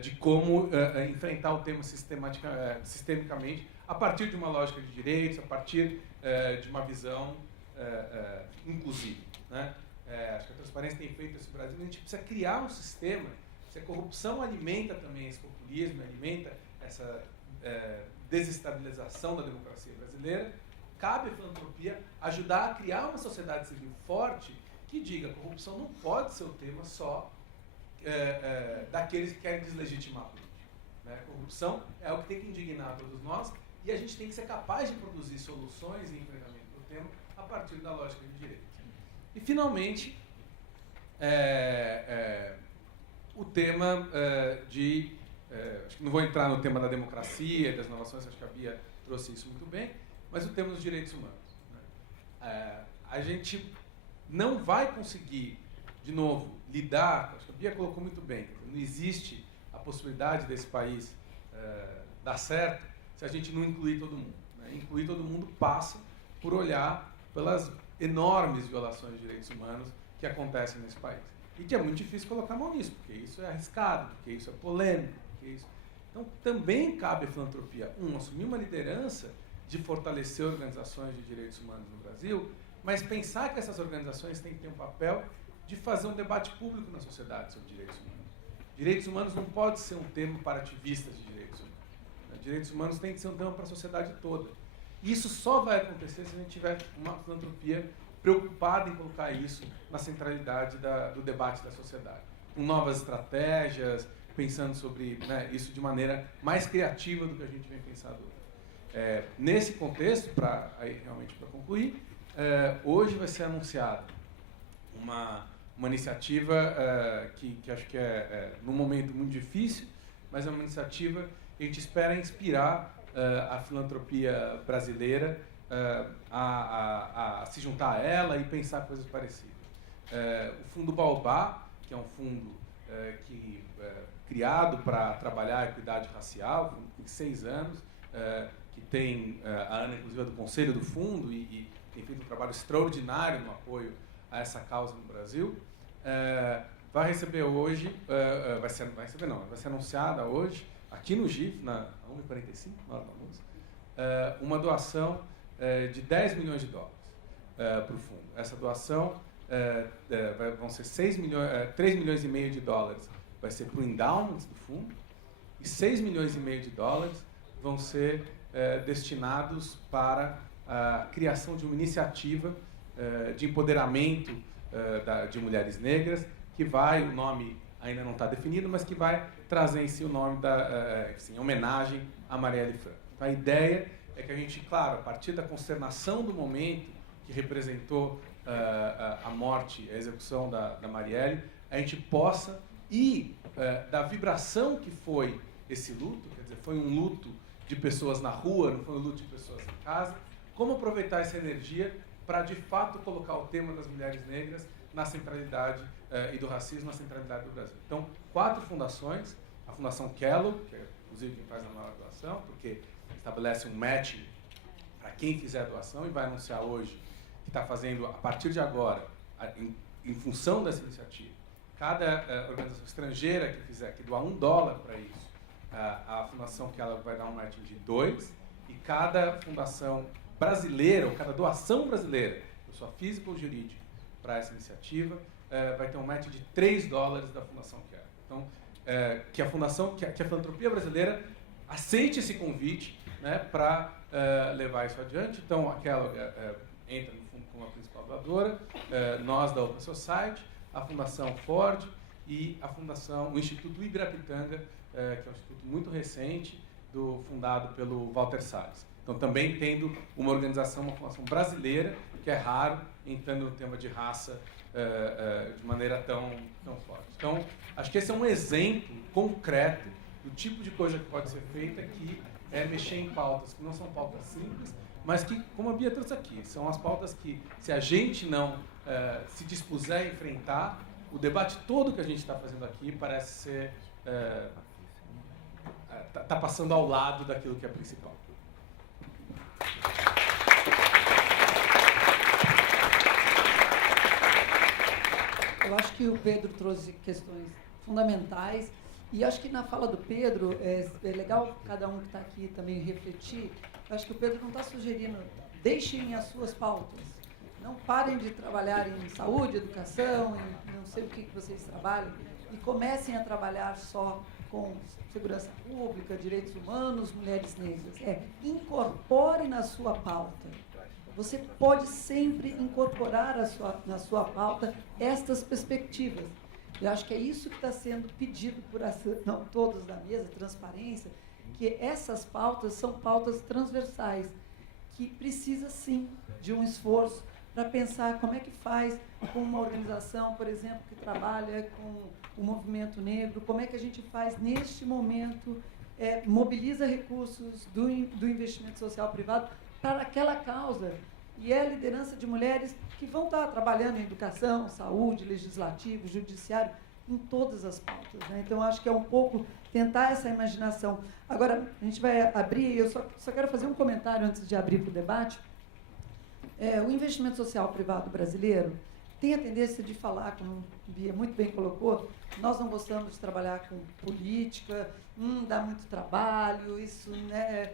de como enfrentar o tema sistemicamente a partir de uma lógica de direitos, a partir de uma visão inclusiva. Né? Acho que a Transparência tem feito isso no Brasil. A gente precisa criar um sistema. Se a corrupção alimenta também esse populismo, alimenta essa desestabilização da democracia brasileira, cabe à filantropia ajudar a criar uma sociedade civil forte que diga que a corrupção não pode ser o tema só daqueles que querem deslegitimar a política. Né? A corrupção é algo que tem que indignar todos nós e a gente tem que ser capaz de produzir soluções e enfrentamento do tema a partir da lógica de direito. E, finalmente, o tema acho que não vou entrar no tema da democracia, das inovações, acho que a Bia trouxe isso muito bem, mas o tema dos direitos humanos. Né? A gente não vai conseguir, de novo, lidar, acho que a Bia colocou muito bem, não existe a possibilidade desse país dar certo se a gente não incluir todo mundo. Né? Incluir todo mundo passa por olhar pelas enormes violações de direitos humanos que acontecem nesse país. E que é muito difícil colocar a mão nisso, porque isso é arriscado, porque isso é polêmico, porque isso... Então, também cabe à filantropia, assumir uma liderança de fortalecer organizações de direitos humanos no Brasil, mas pensar que essas organizações têm que ter um papel de fazer um debate público na sociedade sobre direitos humanos. Direitos humanos não pode ser um tema para ativistas de direitos humanos. Direitos humanos tem que ser um tema para a sociedade toda. E isso só vai acontecer se a gente tiver uma filantropia preocupada em colocar isso na centralidade do debate da sociedade. Com novas estratégias, pensando sobre isso de maneira mais criativa do que a gente vem pensando hoje. Nesse contexto, realmente para concluir, hoje vai ser anunciada uma iniciativa que acho que num momento muito difícil, mas é uma iniciativa que a gente espera inspirar a filantropia brasileira a se juntar a ela e pensar coisas parecidas. O Fundo Baobá, que é um fundo criado para trabalhar a equidade racial, tem 6 anos, que tem a Ana, inclusive, do Conselho do Fundo e tem feito um trabalho extraordinário no apoio a essa causa no Brasil, vai receber hoje, vai ser anunciada hoje, aqui no GIF, na 1h45, na hora do almoço, uma doação de $10 milhões para o fundo. Essa doação vão ser 3 milhões e meio de dólares vai ser para o endowment do fundo, e 6 milhões e meio de dólares vão ser destinados para a criação de uma iniciativa de empoderamento de mulheres negras, que vai, o nome ainda não está definido, mas que vai trazer em si o nome em homenagem a Marielle Franco. Então, a ideia é que a gente, claro, a partir da consternação do momento que representou a morte, a execução da Marielle, a gente possa ir da vibração que foi esse luto, quer dizer, foi um luto de pessoas na rua, não foi um luto de pessoas em casa, como aproveitar essa energia para, de fato, colocar o tema das mulheres negras na centralidade e do racismo na centralidade do Brasil. Então, 4 fundações, a Fundação Kellogg, que é inclusive quem faz a maior doação, porque estabelece um match para quem fizer a doação, e vai anunciar hoje que está fazendo, a partir de agora, em função dessa iniciativa, cada organização estrangeira que doar $1 para isso, a Fundação Kellogg vai dar um match de 2, e cada fundação brasileira, ou cada doação brasileira, pessoa física ou jurídica, para essa iniciativa, vai ter um match de $3 da Fundação Kellogg. Então, que a filantropia brasileira aceite esse convite, né, para levar isso adiante. Então, a Kellogg entra no fundo como a principal doadora, nós da Open Society, a Fundação Ford e o Instituto Ibirapitanga, que é um instituto muito recente, fundado pelo Walter Salles. Então, também tendo uma organização, uma fundação brasileira, que é raro, entrando no tema de raça de maneira tão forte. Então, acho que esse é um exemplo concreto do tipo de coisa que pode ser feita, que é mexer em pautas que não são pautas simples, mas que, como a Bia trouxe aqui, são as pautas que, se a gente não se dispuser a enfrentar, o debate todo que a gente está fazendo aqui parece ser... está passando ao lado daquilo que é principal. Eu acho que o Pedro trouxe questões fundamentais, e acho que na fala do Pedro, é legal cada um que está aqui também refletir. Eu acho que o Pedro não está sugerindo, deixem as suas pautas, não parem de trabalhar em saúde, educação, em não sei o que vocês trabalham, e comecem a trabalhar só com segurança pública, direitos humanos, mulheres negras. Incorpore na sua pauta. Você pode sempre incorporar na sua pauta estas perspectivas. Eu acho que é isso que está sendo pedido por todos da mesa, transparência, que essas pautas são pautas transversais, que precisa sim de um esforço para pensar como é que faz com uma organização, por exemplo, que trabalha com o movimento negro, como é que a gente faz neste momento, mobiliza recursos do investimento social privado para aquela causa. E é a liderança de mulheres que vão estar trabalhando em educação, saúde, legislativo, judiciário, em todas as pautas, né? Então, acho que é um pouco tentar essa imaginação. Agora, a gente vai abrir, eu só quero fazer um comentário antes de abrir para o debate. O investimento social privado brasileiro tem a tendência de falar, como a Bia muito bem colocou, nós não gostamos de trabalhar com política, dá muito trabalho, isso, né?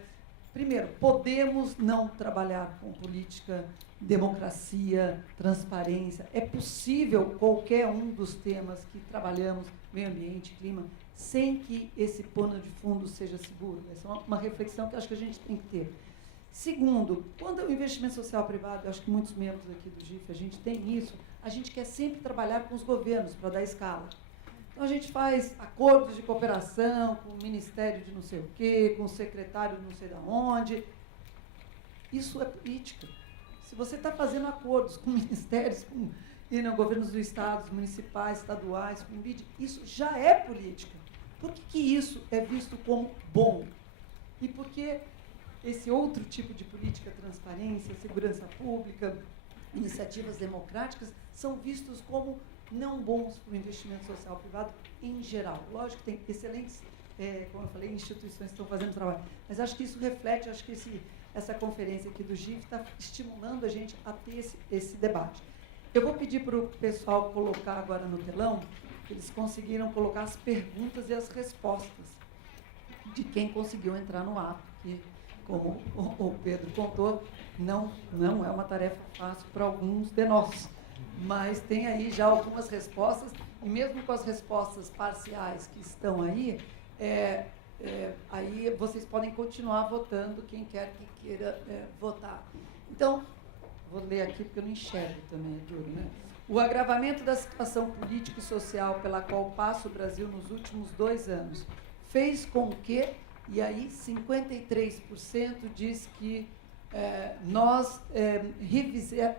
Primeiro, podemos não trabalhar com política, democracia, transparência. É possível qualquer um dos temas que trabalhamos, meio ambiente, clima, sem que esse pano de fundo seja seguro. Essa é uma reflexão que acho que a gente tem que ter. Segundo, quando é o investimento social privado, eu acho que muitos membros aqui do GIF, a gente tem isso, a gente quer sempre trabalhar com os governos para dar escala. Então, a gente faz acordos de cooperação com o Ministério de não sei o quê, com o secretário de não sei de onde. Isso é política. Se você está fazendo acordos com ministérios, com governos do Estado, municipais, estaduais, com o BID, isso já é política. Por que isso é visto como bom? E por que esse outro tipo de política, transparência, segurança pública, iniciativas democráticas, são vistos como não bons para o investimento social privado em geral? Lógico que tem excelentes, como eu falei, instituições que estão fazendo trabalho, mas acho que isso reflete, acho que essa conferência aqui do GIF está estimulando a gente a ter esse debate. Eu vou pedir para o pessoal colocar agora no telão, que eles conseguiram colocar as perguntas e as respostas de quem conseguiu entrar no ato, que, como o Pedro contou, não é uma tarefa fácil para alguns de nós. mas tem aí já algumas respostas, e mesmo com as respostas parciais que estão aí, aí vocês podem continuar votando, quem quer que queira votar. Então, vou ler aqui porque eu não enxergo também, é duro, né? O agravamento da situação política e social pela qual passa o Brasil nos últimos 2 anos fez com que, e aí 53% diz que nós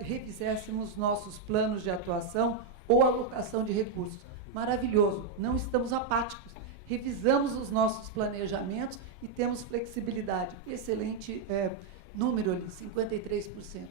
reviséssemos nossos planos de atuação ou alocação de recursos. Maravilhoso, não estamos apáticos, revisamos os nossos planejamentos e temos flexibilidade. Excelente número ali, 53%.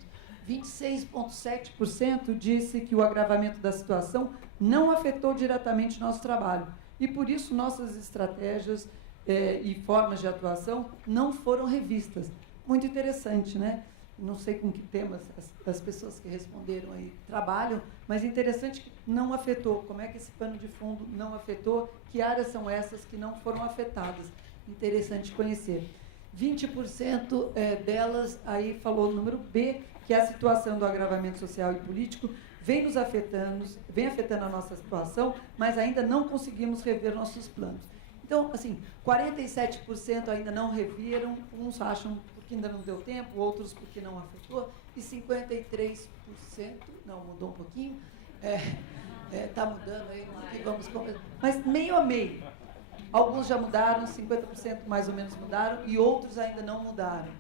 26,7% disse que o agravamento da situação não afetou diretamente nosso trabalho e, por isso, nossas estratégias e formas de atuação não foram revistas. Muito interessante, né? Não sei com que temas as pessoas que responderam aí trabalham, mas interessante que não afetou. Como é que esse pano de fundo não afetou? Que áreas são essas que não foram afetadas? Interessante conhecer. 20% delas, aí falou o número B, que a situação do agravamento social e político vem nos afetando, vem afetando a nossa situação, mas ainda não conseguimos rever nossos planos. Então, assim, 47% ainda não reviram, uns acham porque ainda não deu tempo, outros porque não afetou, e 53%, não, mudou um pouquinho, está mudando aí, que vamos conversar, mas meio a meio. Alguns já mudaram, 50% mais ou menos mudaram, e outros ainda não mudaram.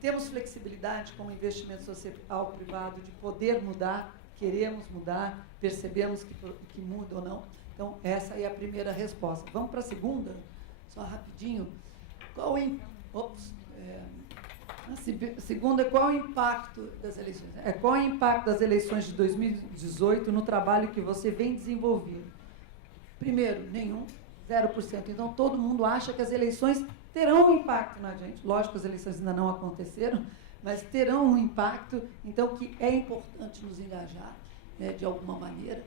Temos flexibilidade como investimento social privado de poder mudar, queremos mudar, percebemos que muda ou não. Então, essa é a primeira resposta. Vamos para a segunda, só rapidinho. A segunda, qual o impacto das eleições? Qual é o impacto das eleições de 2018 no trabalho que você vem desenvolvendo? Primeiro, nenhum, 0%. Então, todo mundo acha que as eleições terão um impacto na gente. Lógico que as eleições ainda não aconteceram, mas terão um impacto, então, que é importante nos engajar, de alguma maneira.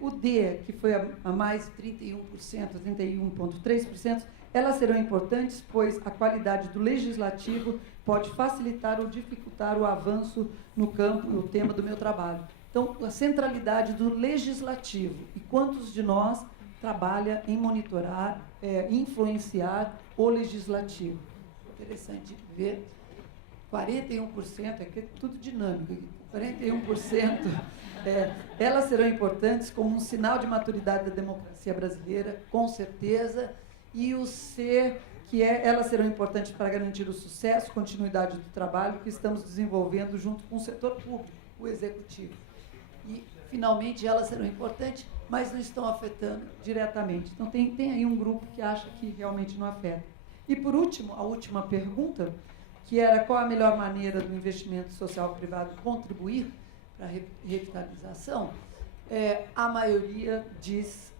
O D, que foi a mais 31%, 31,3%, elas serão importantes, pois a qualidade do legislativo pode facilitar ou dificultar o avanço no campo e o tema do meu trabalho. Então, a centralidade do legislativo. E quantos de nós trabalha em monitorar, influenciar o legislativo? Interessante ver. 41%, que é tudo dinâmico, 41%, elas serão importantes como um sinal de maturidade da democracia brasileira, com certeza, e o C, que elas serão importantes para garantir o sucesso, continuidade do trabalho que estamos desenvolvendo junto com o setor público, o executivo. E, finalmente, elas serão importantes, mas não estão afetando diretamente. Então, tem aí um grupo que acha que realmente não afeta. E, por último, a última pergunta, que era qual a melhor maneira do investimento social privado contribuir para a revitalização, a maioria diz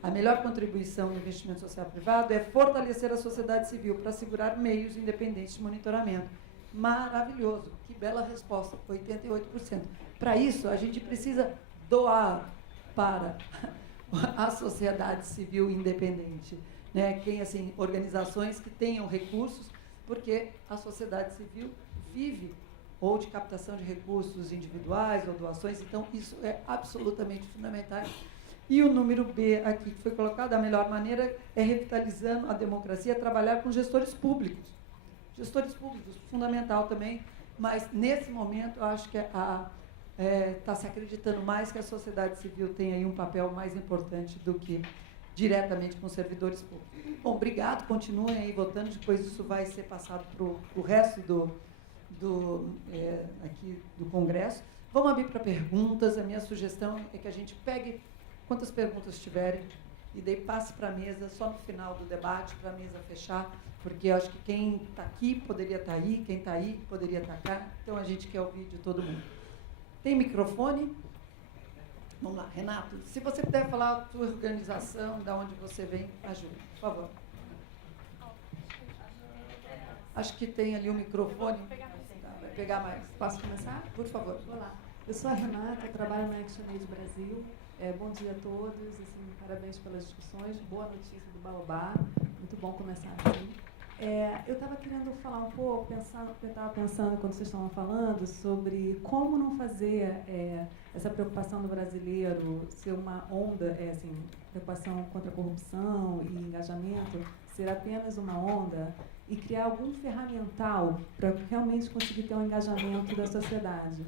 a melhor contribuição no investimento social privado é fortalecer a sociedade civil para assegurar meios independentes de monitoramento. Maravilhoso, que bela resposta, 88%. Para isso, a gente precisa doar para a sociedade civil independente, né? Assim, organizações que tenham recursos, porque a sociedade civil vive ou de captação de recursos individuais ou doações, então isso é absolutamente fundamental. E o número B aqui que foi colocado, a melhor maneira é revitalizando a democracia, trabalhar com gestores públicos. Gestores públicos, fundamental também, mas nesse momento eu acho que está se acreditando mais que a sociedade civil tem aí um papel mais importante do que diretamente com os servidores públicos. Bom, obrigado, continuem aí votando, depois isso vai ser passado para o resto aqui do Congresso. Vamos abrir para perguntas, a minha sugestão é que a gente pegue quantas perguntas tiverem e daí passe para a mesa só no final do debate, para a mesa fechar, porque eu acho que quem está aqui poderia estar aí, quem está aí poderia estar cá, então a gente quer ouvir de todo mundo. Tem microfone? Vamos lá, Renato, se você puder falar a sua organização, de onde você vem, ajude, por favor. Acho que tem ali o microfone. Vai pegar mais. Posso começar? Por favor. Olá, eu sou a Renata, eu trabalho na ActionAid Brasil. Bom dia a todos, assim, parabéns pelas discussões, boa notícia do Baobá, muito bom começar assim. Eu estava querendo falar um pouco, eu estava pensando quando vocês estavam falando sobre como não fazer essa preocupação do brasileiro ser uma onda, assim, preocupação contra a corrupção e engajamento, ser apenas uma onda e criar algum ferramental para realmente conseguir ter um engajamento da sociedade.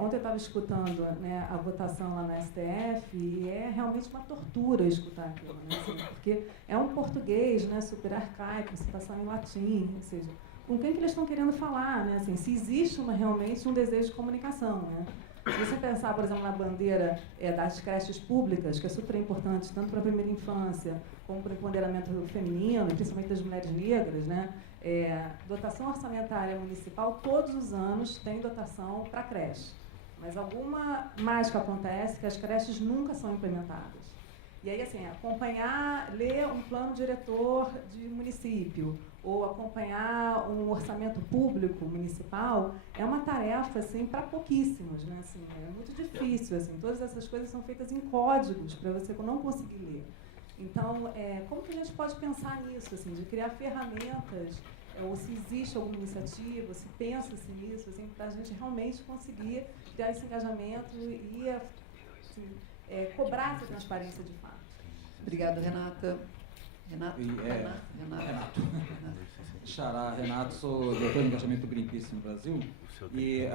Ontem eu estava escutando, né, a votação lá no STF e é realmente uma tortura escutar aquilo, né, assim, porque é um português, né, super arcaico, citação em latim, ou seja, com quem que eles estão querendo falar, né, assim, se existe realmente um desejo de comunicação, né. Se você pensar, por exemplo, na bandeira das creches públicas, que é super importante tanto para a primeira infância como para o empoderamento feminino, principalmente das mulheres negras, né? Dotação orçamentária municipal, todos os anos tem dotação para creche. Mas alguma mágica acontece que as creches nunca são implementadas. E aí, assim, acompanhar, ler um plano diretor de município ou acompanhar um orçamento público municipal é uma tarefa, assim, para pouquíssimos, né? Assim, é muito difícil, assim, todas essas coisas são feitas em códigos para você não conseguir ler. Então, como que a gente pode pensar nisso, assim, de criar ferramentas, ou se existe alguma iniciativa, se pensa-se nisso, assim, para a gente realmente conseguir criar esse engajamento e assim, cobrar essa transparência de fato. Obrigada, Renata. Renato? Renato. Xará, Renato, sou diretor de engajamento do Greenpeace no Brasil. E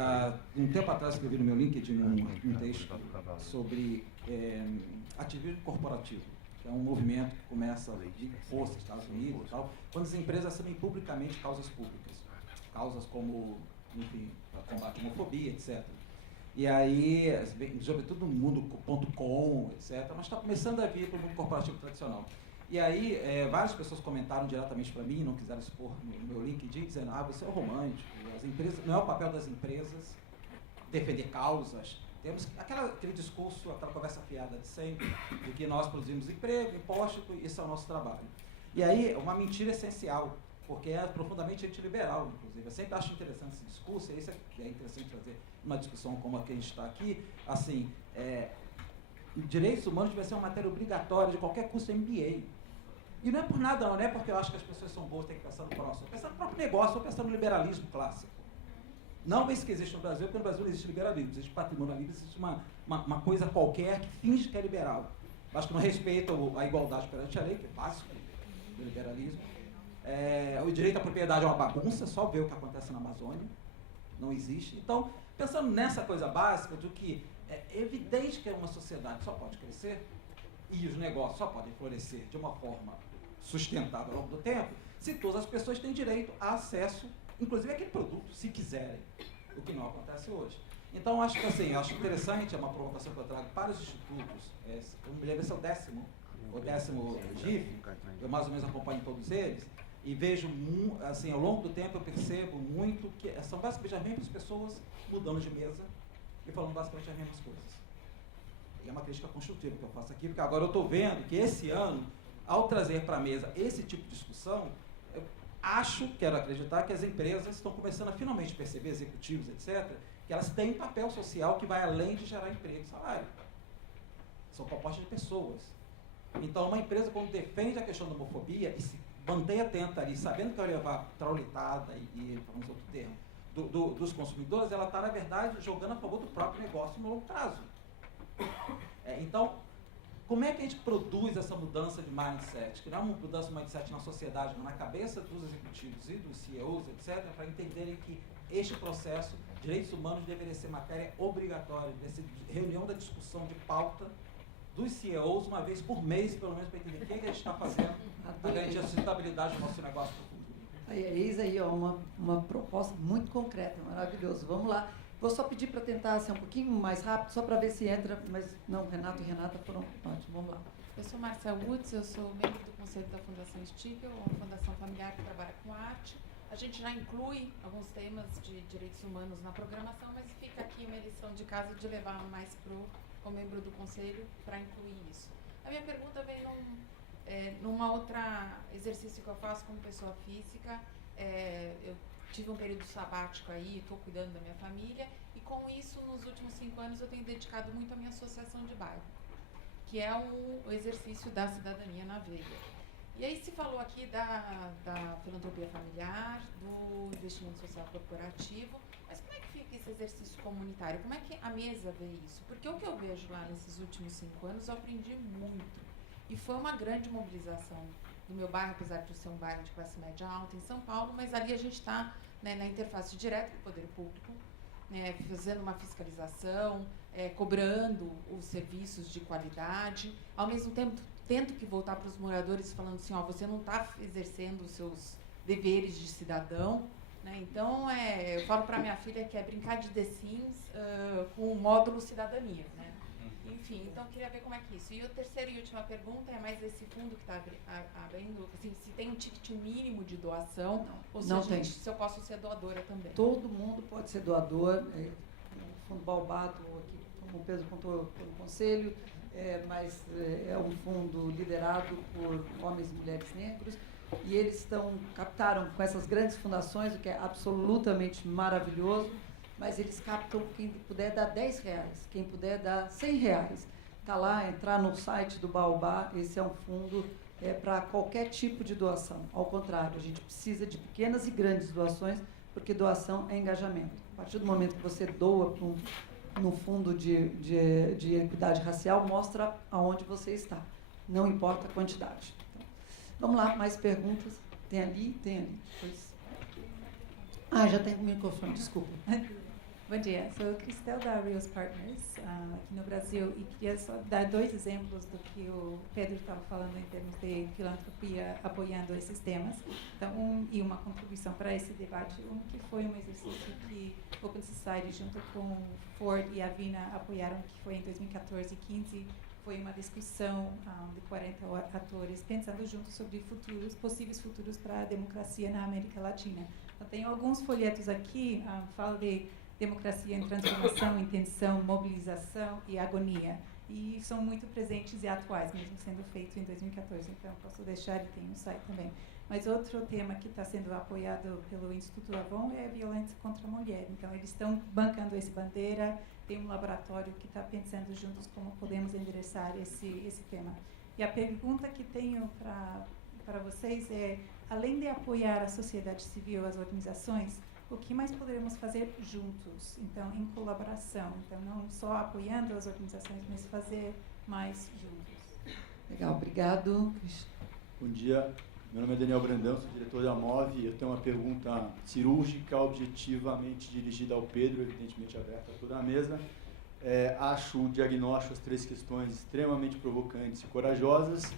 um tempo atrás escrevi no meu LinkedIn um texto sobre ativismo corporativo, que é um movimento que começa de força nos Estados Unidos e tal, quando as empresas assumem publicamente causas públicas. Causas como, enfim, combate à homofobia, etc. E aí, sobretudo no mundo.com, etc., mas está começando a vir para o mundo corporativo tradicional. E aí, várias pessoas comentaram diretamente para mim, não quiseram expor no meu LinkedIn, dizendo, você é romântico, as empresas, não é o papel das empresas defender causas, temos aquele discurso, aquela conversa fiada de sempre, de que nós produzimos emprego, imposto, e esse é o nosso trabalho. E aí, uma mentira essencial, porque é profundamente antiliberal, inclusive. Eu sempre acho interessante esse discurso, e isso é interessante trazer uma discussão como a que a gente está aqui, assim, direitos humanos deve ser uma matéria obrigatória de qualquer curso MBA. E não é por nada, não é porque eu acho que as pessoas são boas, tem que pensar no próximo. Pensar no próprio negócio, ou pensar no liberalismo clássico. Não isso que existe no Brasil, porque no Brasil não existe liberalismo, existe patrimônio livre, existe uma coisa qualquer que finge que é liberal. Acho que não respeita a igualdade perante a lei, que é básico do liberalismo. O direito à propriedade é uma bagunça, só ver o que acontece na Amazônia. Não existe. Então, pensando nessa coisa básica de que é evidente que uma sociedade só pode crescer e os negócios só podem florescer de uma forma sustentável ao longo do tempo, se todas as pessoas têm direito a acesso, inclusive àquele produto, se quiserem, o que não acontece hoje. Então, acho que assim, acho interessante, é uma provocação que eu trago para os institutos, eu me lembro, esse é o 10º GIF, eu mais ou menos acompanho todos eles, e vejo, assim, ao longo do tempo eu percebo muito que são basicamente as mesmas pessoas mudando de mesa e falando basicamente as mesmas coisas. E é uma crítica construtiva que eu faço aqui, porque agora eu estou vendo que esse ano, ao trazer para a mesa esse tipo de discussão, eu quero acreditar que as empresas estão começando a finalmente perceber, executivos, etc., que elas têm um papel social que vai além de gerar emprego e salário. São propostas de pessoas. Então, uma empresa, quando defende a questão da homofobia e se mantém atenta ali, sabendo que vai levar traulitada e vamos outro termo, dos consumidores, ela está, na verdade, jogando a favor do próprio negócio no longo prazo. Então, como é que a gente produz essa mudança de mindset? Que não é uma mudança de mindset na sociedade, mas na cabeça dos executivos e dos CEOs, etc., para entenderem que este processo, direitos humanos, deveria ser matéria obrigatória, deveria ser reunião da discussão de pauta dos CEOs uma vez por mês, pelo menos, para entender o que a gente está fazendo para garantir a sustentabilidade do nosso negócio para o futuro. Eis aí, uma proposta muito concreta, maravilhoso. Vamos lá. Vou só pedir para tentar ser um pouquinho mais rápido, só para ver se entra, mas não, Renato e Renata foram ótimos. Vamos lá. Eu sou Marcia Woods, eu sou membro do Conselho da Fundação Stiegel, uma fundação familiar que trabalha com arte. A gente já inclui alguns temas de direitos humanos na programação, mas fica aqui uma lição de casa de levar mais como membro do Conselho para incluir isso. A minha pergunta vem numa outra exercício que eu faço como pessoa física. Eu tive um período sabático aí, estou cuidando da minha família, e com isso, nos últimos 5 anos, eu tenho dedicado muito à minha associação de bairro, que é o exercício da cidadania na veia. E aí se falou aqui da filantropia familiar, do investimento social corporativo, mas como é que fica esse exercício comunitário? Como é que a mesa vê isso? Porque o que eu vejo lá nesses últimos 5 anos, eu aprendi muito. E foi uma grande mobilização no meu bairro, apesar de ser um bairro de classe média alta em São Paulo, mas ali a gente está, né, na interface direta com o poder público, né, fazendo uma fiscalização, cobrando os serviços de qualidade, ao mesmo tempo tento que voltar para os moradores falando assim, ó, você não está exercendo os seus deveres de cidadão, né? Então eu falo para minha filha que é brincar de The Sims com o módulo cidadania, né? Enfim, então eu queria ver como é que é isso. E a terceira e última pergunta é mais esse fundo que está abrindo, assim, se tem um ticket mínimo de doação, ou se eu posso ser doadora também. Todo mundo pode ser doador. O Fundo Baobá, aqui, como o Pedro contou pelo Conselho, mas é um fundo liderado por homens e mulheres negros, e eles captaram com essas grandes fundações, o que é absolutamente maravilhoso, mas eles captam quem puder dar R$10, quem puder dar R$100. Está lá, entrar no site do Baobá, esse é um fundo para qualquer tipo de doação. Ao contrário, a gente precisa de pequenas e grandes doações, porque doação é engajamento. A partir do momento que você doa no fundo de equidade racial, mostra aonde você está. Não importa a quantidade. Então, vamos lá, mais perguntas? Tem ali. Depois. Já tem o microfone, desculpa. Bom dia, sou Cristel da Rios Partners, aqui no Brasil, e queria só dar 2 exemplos do que o Pedro estava falando em termos de filantropia apoiando esses temas. Então, e uma contribuição para esse debate, que foi um exercício que Open Society, junto com Ford e Avina, apoiaram, que foi em 2014 e 2015, foi uma discussão de 40 atores, pensando juntos sobre possíveis futuros para a democracia na América Latina. Então, tenho alguns folhetos aqui, falo de democracia em transformação, intenção, mobilização e agonia. E são muito presentes e atuais, mesmo sendo feito em 2014. Então, posso deixar e tem no site também. Mas outro tema que está sendo apoiado pelo Instituto Avon é a violência contra a mulher. Então, eles estão bancando essa bandeira, tem um laboratório que está pensando juntos como podemos endereçar esse tema. E a pergunta que tenho para vocês é, além de apoiar a sociedade civil, as organizações, o que mais poderemos fazer juntos, então, em colaboração? Então, não só apoiando as organizações, mas fazer mais juntos. Legal, obrigado. Bom dia, meu nome é Daniel Brandão, sou diretor da MOVE. Eu tenho uma pergunta cirúrgica, objetivamente dirigida ao Pedro, evidentemente aberta a toda a mesa. Acho o diagnóstico, as 3 questões, extremamente provocantes e corajosas,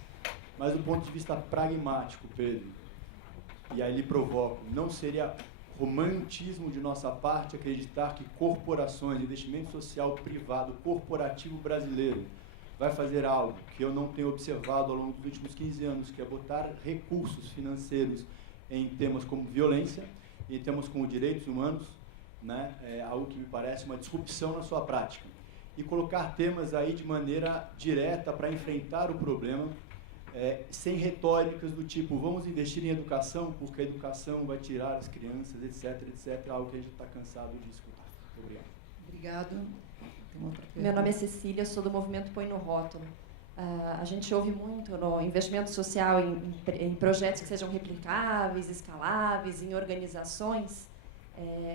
mas do ponto de vista pragmático, Pedro, e aí lhe provoco, não seria romantismo de nossa parte acreditar que corporações, investimento social privado, corporativo brasileiro, vai fazer algo que eu não tenho observado ao longo dos últimos 15 anos, que é botar recursos financeiros em temas como violência e temas como direitos humanos, né? Algo que me parece uma disrupção na sua prática. E colocar temas aí de maneira direta para enfrentar o problema, sem retóricas do tipo, vamos investir em educação, porque a educação vai tirar as crianças, etc., algo que a gente está cansado de escutar. Muito obrigado. Obrigado. Tem outra pergunta? Meu nome é Cecília, sou do movimento Põe no Rótulo. A gente ouve muito no investimento social em projetos que sejam replicáveis, escaláveis, em organizações,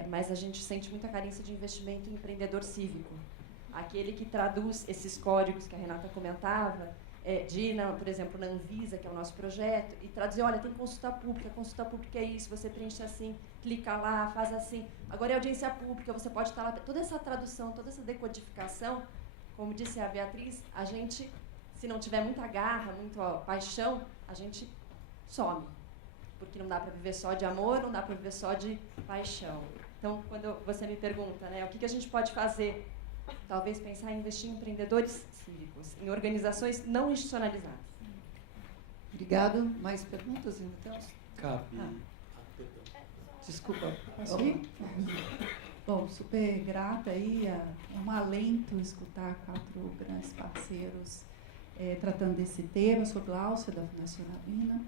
mas a gente sente muita carência de investimento em empreendedor cívico. Aquele que traduz esses códigos que a Renata comentava, por exemplo, na Anvisa, que é o nosso projeto, e traduzir, olha, tem consulta pública é isso, você preenche assim, clica lá, faz assim. Agora é audiência pública, você pode estar lá. Toda essa tradução, toda essa decodificação, como disse a Beatriz, a gente, se não tiver muita garra, muita paixão, a gente some. Porque não dá para viver só de amor, não dá para viver só de paixão. Então, quando você me pergunta, né, o que a gente pode fazer? Talvez pensar em investir em empreendedores cívicos, em organizações não institucionalizadas. Obrigado. Mais perguntas ainda temos? Cabe. Desculpa. Posso ir? Bom, super grata aí, é um alento escutar 4 grandes parceiros tratando desse tema, sou Gláucia, da Fundação Avina.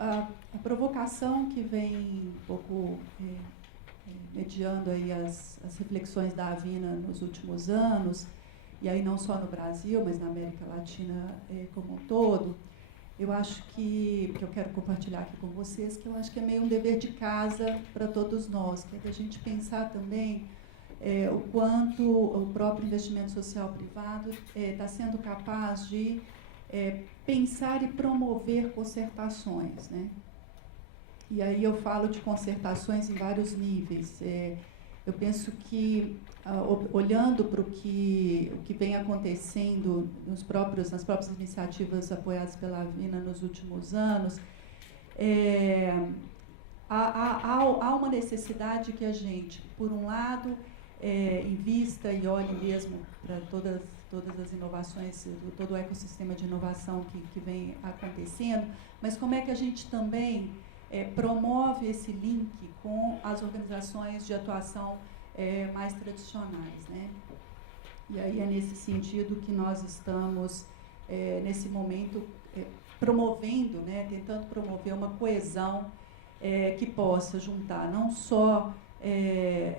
A provocação que vem um pouco mediando aí as reflexões da Avina nos últimos anos, e aí não só no Brasil, mas na América Latina como um todo, eu acho que eu quero compartilhar aqui com vocês, que eu acho que é meio um dever de casa para todos nós, que é da gente pensar também o quanto o próprio investimento social privado está sendo capaz de pensar e promover concertações, né? E aí eu falo de concertações em vários níveis. Eu penso que, olhando para o que vem acontecendo nas próprias iniciativas apoiadas pela Avina nos últimos anos, há uma necessidade que a gente, por um lado, invista e olhe mesmo para todas as inovações, todo o ecossistema de inovação que vem acontecendo, mas como é que a gente também promove esse link com as organizações de atuação mais tradicionais, né? E aí é nesse sentido que nós estamos, nesse momento, promovendo, né, tentando promover uma coesão que possa juntar não só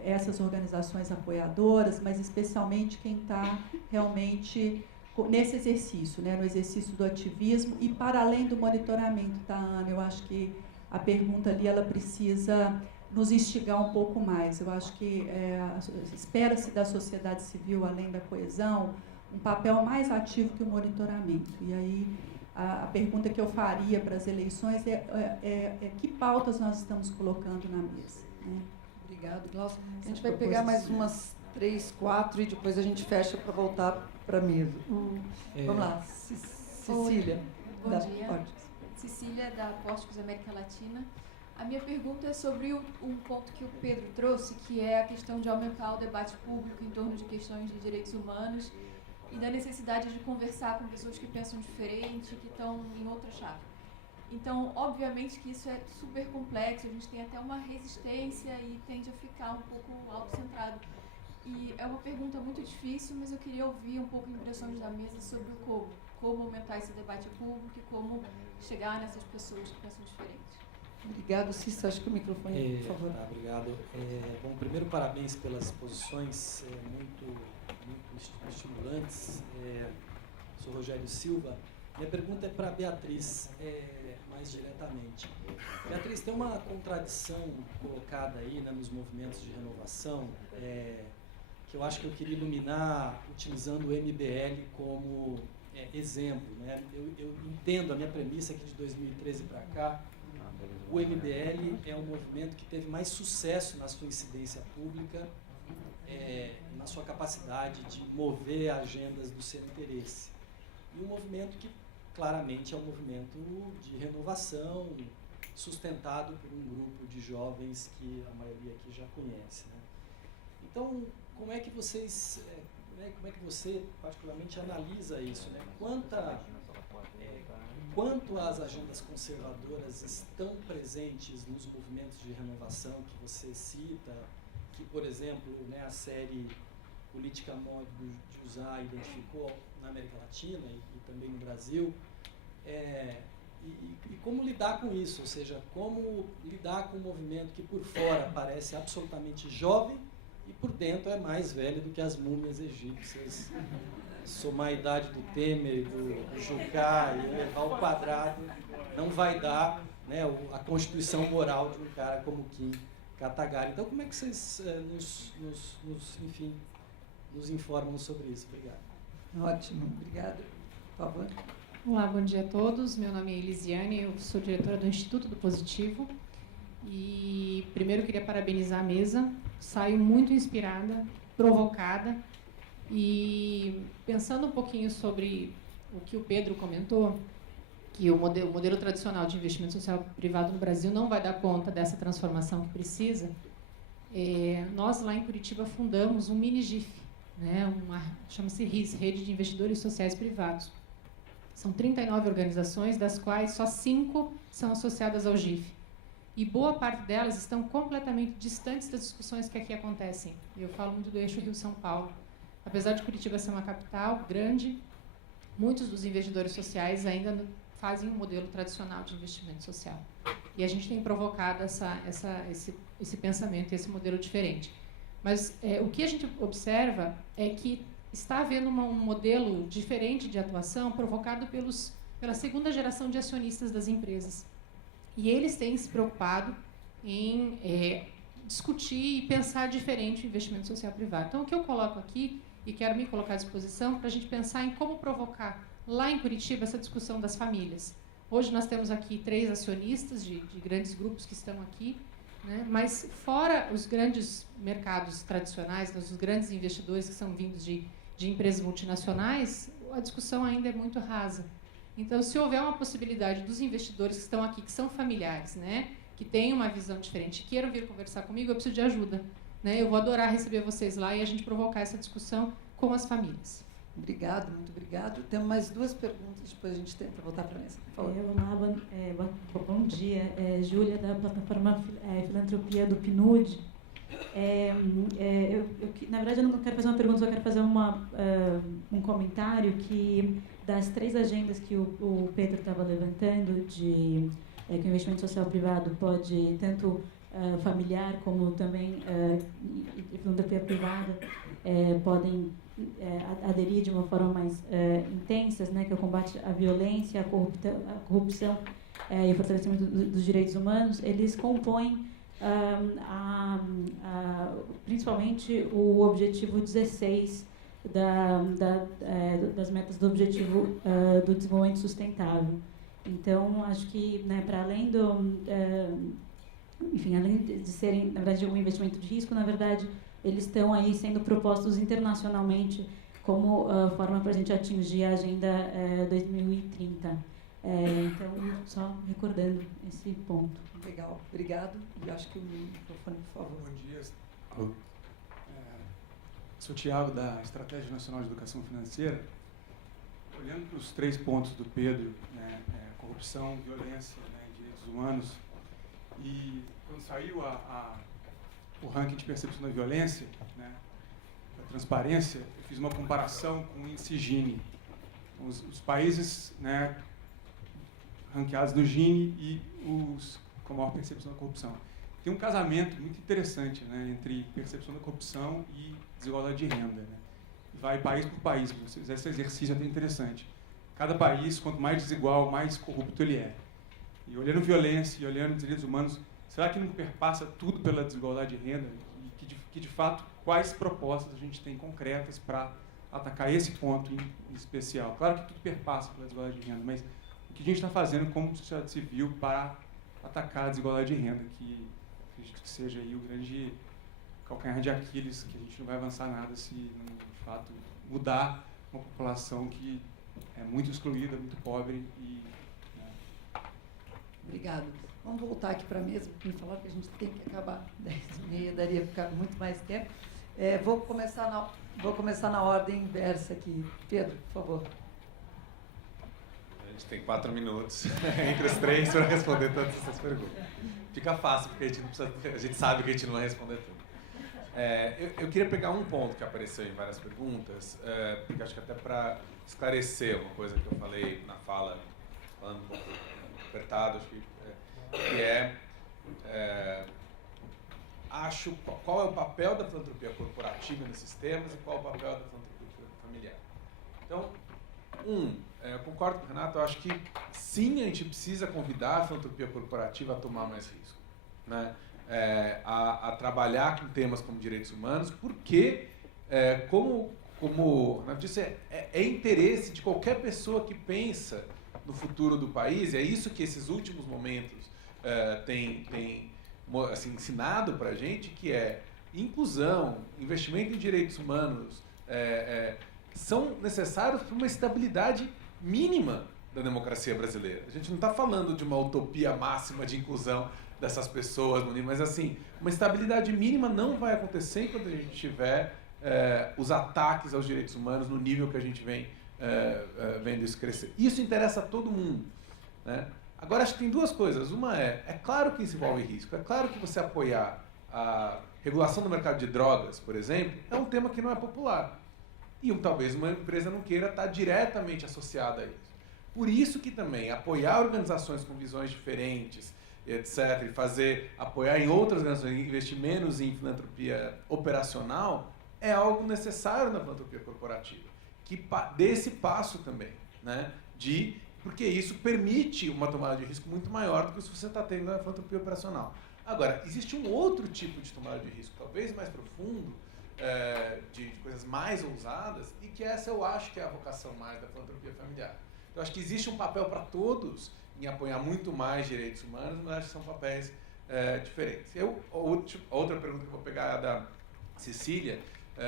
essas organizações apoiadoras, mas especialmente quem está realmente nesse exercício, né, no exercício do ativismo e para além do monitoramento, tá, Ana? Eu acho que a pergunta ali ela precisa nos instigar um pouco mais. Eu acho que espera-se da sociedade civil, além da coesão, um papel mais ativo que o monitoramento. E aí a pergunta que eu faria para as eleições é que pautas nós estamos colocando na mesa, né? Obrigada, Glaucia. A gente vai pegar mais umas 3, 4 e depois a gente fecha para voltar para a mesa. Vamos lá, Cecília. Bom dia. Cecília, da Apóstolos América Latina. A minha pergunta é sobre um ponto que o Pedro trouxe, que é a questão de aumentar o debate público em torno de questões de direitos humanos e da necessidade de conversar com pessoas que pensam diferente, que estão em outra chave. Então, obviamente que isso é super complexo, a gente tem até uma resistência e tende a ficar um pouco autocentrado. E é uma pergunta muito difícil, mas eu queria ouvir um pouco impressões da mesa sobre o como aumentar esse debate público e como chegar nessas pessoas que pensam diferente. Obrigado, Cícero. Acho que o microfone, por favor. Obrigado. Bom, primeiro, parabéns pelas exposições muito estimulantes. Sou Rogério Silva. Minha pergunta é para a Beatriz, mais diretamente. Beatriz, tem uma contradição colocada aí, né, nos movimentos de renovação, que eu acho que eu queria iluminar utilizando o MBL como exemplo, né? Eu entendo, a minha premissa é que de 2013 para cá, o MBL é um movimento que teve mais sucesso na sua incidência pública, na sua capacidade de mover agendas do seu interesse. E um movimento que claramente é um movimento de renovação, sustentado por um grupo de jovens que a maioria aqui já conhece, né? Então, como é que você particularmente analisa isso, né? Quanto as agendas conservadoras estão presentes nos movimentos de renovação que você cita, que, por exemplo, né, a série Política Modo de Usar identificou na América Latina e também no Brasil, e como lidar com isso, ou seja, como lidar com um movimento que por fora parece absolutamente jovem e por dentro é mais velho do que as múmias egípcias. Somar a idade do Temer, do Jucá e levar ao quadrado não vai dar, né, a constituição moral de um cara como Kim Kataguiri. Então, como é que vocês nos informam sobre isso? Obrigado. Ótimo, obrigada. Por favor. Olá, bom dia a todos. Meu nome é Elisiane, eu sou diretora do Instituto do Positivo. E primeiro eu queria parabenizar a mesa. Saio muito inspirada, provocada. E pensando um pouquinho sobre o que o Pedro comentou, que o modelo tradicional de investimento social privado no Brasil não vai dar conta dessa transformação que precisa, nós lá em Curitiba fundamos um mini-GIF, né, chama-se RIS, Rede de Investidores Sociais Privados. São 39 organizações, das quais só 5 são associadas ao GIF. E boa parte delas estão completamente distantes das discussões que aqui acontecem. Eu falo muito do eixo Rio-São Paulo. Apesar de Curitiba ser uma capital grande, muitos dos investidores sociais ainda fazem um modelo tradicional de investimento social. E a gente tem provocado esse pensamento, esse modelo diferente. Mas o que a gente observa é que está havendo um modelo diferente de atuação provocado pelos pela segunda geração de acionistas das empresas. E eles têm se preocupado em discutir e pensar diferente o investimento social privado. Então, o que eu coloco aqui, e quero me colocar à disposição, para a gente pensar em como provocar lá em Curitiba essa discussão das famílias. Hoje nós temos aqui 3 acionistas de grandes grupos que estão aqui, né? Mas fora os grandes mercados tradicionais, os grandes investidores que são vindos de empresas multinacionais, a discussão ainda é muito rasa. Então, se houver uma possibilidade dos investidores que estão aqui, que são familiares, né, que têm uma visão diferente, queiram vir conversar comigo, eu preciso de ajuda, né? Eu vou adorar receber vocês lá e a gente provocar essa discussão com as famílias. Obrigado, muito obrigado. Temos mais 2 perguntas, depois a gente tenta voltar para a mesa. Por favor. Olá, bom dia. Júlia, da plataforma Filantropia do PNUD. Na verdade, eu não quero fazer uma pergunta, só quero fazer um comentário que das 3 agendas que o Pedro estava levantando, que o investimento social privado pode, tanto familiar como também filantropia privada, podem aderir de uma forma mais intensa, né, que é o combate à violência, à corrupção e o fortalecimento dos direitos humanos. Eles compõem principalmente o objetivo 16 das metas do objetivo do desenvolvimento sustentável. Então, acho que, né, para além além de serem, na verdade, um investimento de risco, na verdade, eles estão aí sendo propostos internacionalmente como forma para a gente atingir a Agenda 2030. Então, só recordando esse ponto. Legal, obrigado. E acho que o microfone, por favor. Bom dia. Sou Tiago, da Estratégia Nacional de Educação Financeira. Olhando para os 3 pontos do Pedro, né, corrupção, violência, né, direitos humanos, e quando saiu o ranking de percepção da violência, né, da transparência, eu fiz uma comparação com o índice Gini. Os países, né, ranqueados no Gini e os com a maior percepção da corrupção. Tem um casamento muito interessante, né, entre percepção da corrupção e desigualdade de renda. Né? Vai país por país, esse exercício é até interessante. Cada país, quanto mais desigual, mais corrupto ele é. E olhando violência e olhando direitos humanos, será que não perpassa tudo pela desigualdade de renda? E que de fato, quais propostas a gente tem concretas para atacar esse ponto em especial? Claro que tudo perpassa pela desigualdade de renda, mas o que a gente está fazendo como sociedade civil para atacar a desigualdade de renda, que acredito que seja aí o grande calcanhar de Aquiles, que a gente não vai avançar nada se não, de fato, mudar uma população que é muito excluída, muito pobre e... Né. Obrigado. Vamos voltar aqui para a mesa, porque me falaram que a gente tem que acabar 10h30, daria para ficar muito mais tempo. Vou começar na ordem inversa aqui. Pedro, por favor. A gente tem 4 minutos entre os 3 para responder todas essas perguntas. Fica fácil, porque a gente sabe que a gente não vai responder tudo. Eu queria pegar um ponto que apareceu em várias perguntas, porque acho que até para esclarecer uma coisa que eu falei na fala, falando um pouco apertado, acho que qual é o papel da filantropia corporativa nesses temas e qual é o papel da filantropia familiar. Então, eu concordo com o Renato, eu acho que sim, a gente precisa convidar a filantropia corporativa a tomar mais risco, né? A trabalhar com temas como direitos humanos, porque, como o Renato disse, é interesse de qualquer pessoa que pensa no futuro do país, e é isso que esses últimos momentos têm assim, ensinado para a gente, que é inclusão, investimento em direitos humanos, são necessários para uma estabilidade mínima da democracia brasileira. A gente não está falando de uma utopia máxima de inclusão dessas pessoas, mas assim, uma estabilidade mínima não vai acontecer enquanto a gente tiver os ataques aos direitos humanos no nível que a gente vem vendo isso crescer. Isso interessa a todo mundo, né? Agora, acho que tem 2 coisas. Uma é claro que isso envolve risco. É claro que você apoiar a regulação do mercado de drogas, por exemplo, é um tema que não é popular. E talvez uma empresa não queira estar diretamente associada a isso. Por isso que também apoiar organizações com visões diferentes, etc., e apoiar em outras organizações, investir menos em filantropia operacional, é algo necessário na filantropia corporativa, que dê esse passo também, né, de porque isso permite uma tomada de risco muito maior do que se você está tendo a filantropia operacional. Agora, existe um outro tipo de tomada de risco, talvez mais profundo, de coisas mais ousadas, e que essa eu acho que é a vocação mais da filantropia familiar. Eu acho que existe um papel para todos em apoiar muito mais direitos humanos, mas acho que são papéis diferentes. Outra pergunta que eu vou pegar é a da Cecília,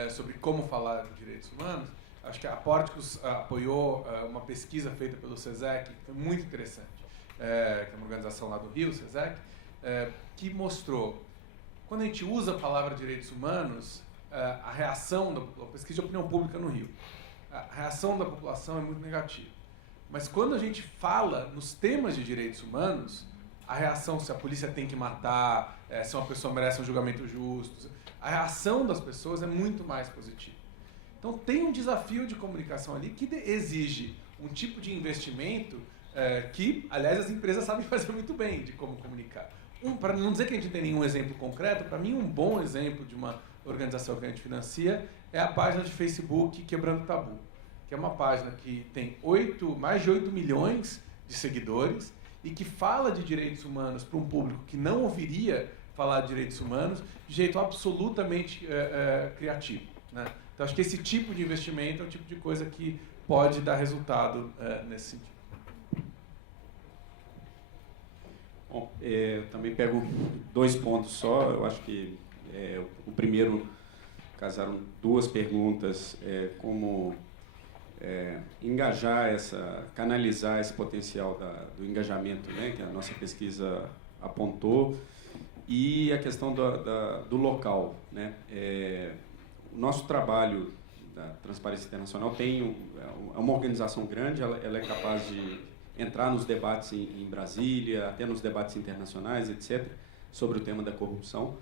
sobre como falar de direitos humanos. Acho que a Pórticos apoiou uma pesquisa feita pelo SESEC, que foi muito interessante, que é uma organização lá do Rio, SESEC, que mostrou, quando a gente usa a palavra direitos humanos, a reação da pesquisa de opinião pública no Rio, a reação da população é muito negativa. Mas quando a gente fala nos temas de direitos humanos, a reação, se a polícia tem que matar, se uma pessoa merece um julgamento justo, a reação das pessoas é muito mais positiva. Então tem um desafio de comunicação ali que exige um tipo de investimento que, aliás, as empresas sabem fazer muito bem de como comunicar. Para não dizer que a gente não tem nenhum exemplo concreto, para mim um bom exemplo de uma organização que a gente financia é a página de Facebook Quebrando Tabu, que é uma página que tem mais de 8 milhões de seguidores e que fala de direitos humanos para um público que não ouviria falar de direitos humanos de jeito absolutamente criativo, né? Então acho que esse tipo de investimento é o tipo de coisa que pode dar resultado nesse sentido. Bom, também pego 2 pontos só. Eu acho que o primeiro, casaram 2 perguntas, como engajar canalizar esse potencial do engajamento, né, que a nossa pesquisa apontou, e a questão do local, né. O nosso trabalho da Transparência Internacional é uma organização grande, ela é capaz de entrar nos debates em Brasília, até nos debates internacionais, etc., sobre o tema da corrupção,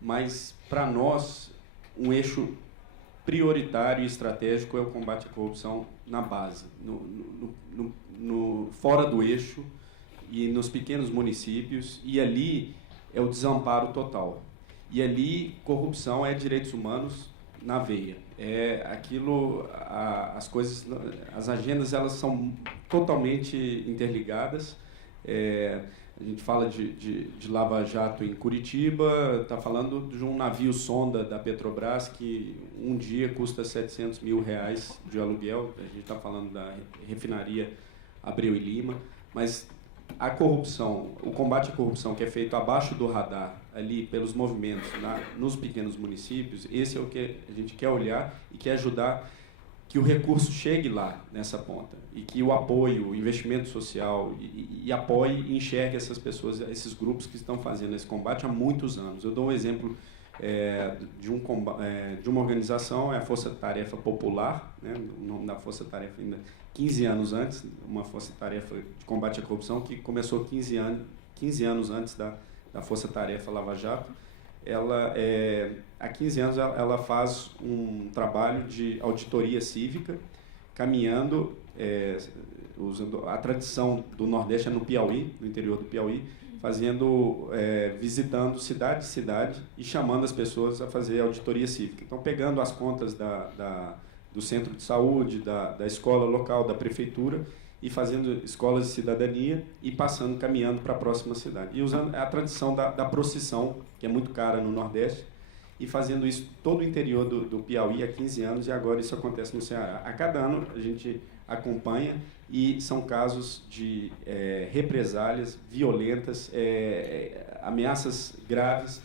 mas, para nós, um eixo prioritário e estratégico é o combate à corrupção na base, fora do eixo e nos pequenos municípios, e ali é o desamparo total. E ali, corrupção é direitos humanos na veia. As coisas, as agendas, elas são totalmente interligadas. A gente fala de Lava Jato em Curitiba, está falando de um navio sonda da Petrobras que um dia custa R$700 mil de aluguel. A gente está falando da refinaria Abreu e Lima, mas a corrupção, o combate à corrupção que é feito abaixo do radar, ali pelos movimentos nos pequenos municípios, esse é o que a gente quer olhar e quer ajudar que o recurso chegue lá, nessa ponta, e que o apoio, o investimento social e apoie e enxergue essas pessoas, esses grupos que estão fazendo esse combate há muitos anos. Eu dou um exemplo de uma organização, é a Força Tarefa Popular, né, o nome da Força Tarefa ainda 15 anos antes, uma Força Tarefa de combate à corrupção que começou 15 anos antes da Força Tarefa Lava Jato. Ela, há 15 anos, ela faz um trabalho de auditoria cívica, caminhando, usando a tradição do Nordeste, no Piauí, no interior do Piauí, visitando cidade em cidade e chamando as pessoas a fazer auditoria cívica. Então, pegando as contas do centro de saúde, da escola local, da prefeitura, e fazendo escolas de cidadania e caminhando para a próxima cidade. E usando a tradição da procissão, que é muito cara no Nordeste, e fazendo isso todo o interior do Piauí há 15 anos, e agora isso acontece no Ceará. A cada ano a gente acompanha, e são casos de represálias violentas, ameaças graves.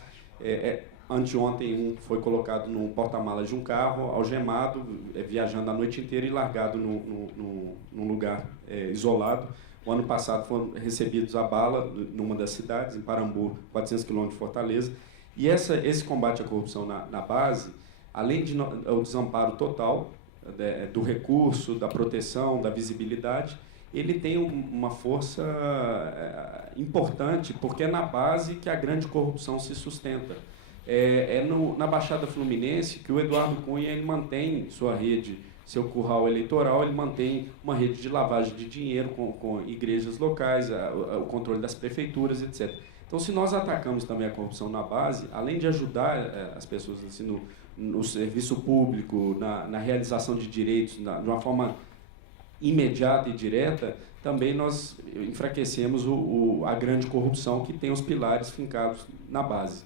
Anteontem foi colocado no porta-malas de um carro, algemado, viajando a noite inteira e largado num lugar isolado. O ano passado foram recebidos a bala numa das cidades, em Parambu, 400 quilômetros de Fortaleza. E esse combate à corrupção na base, além do desamparo total do recurso, da proteção, da visibilidade, ele tem uma força importante, porque é na base que a grande corrupção se sustenta. Na Baixada Fluminense que o Eduardo Cunha ele mantém sua rede, seu curral eleitoral, ele mantém uma rede de lavagem de dinheiro com igrejas locais, o controle das prefeituras, etc. Então, se nós atacamos também a corrupção na base, além de ajudar as pessoas assim, no serviço público, na realização de direitos, de uma forma imediata e direta, também nós enfraquecemos a grande corrupção que tem os pilares fincados na base.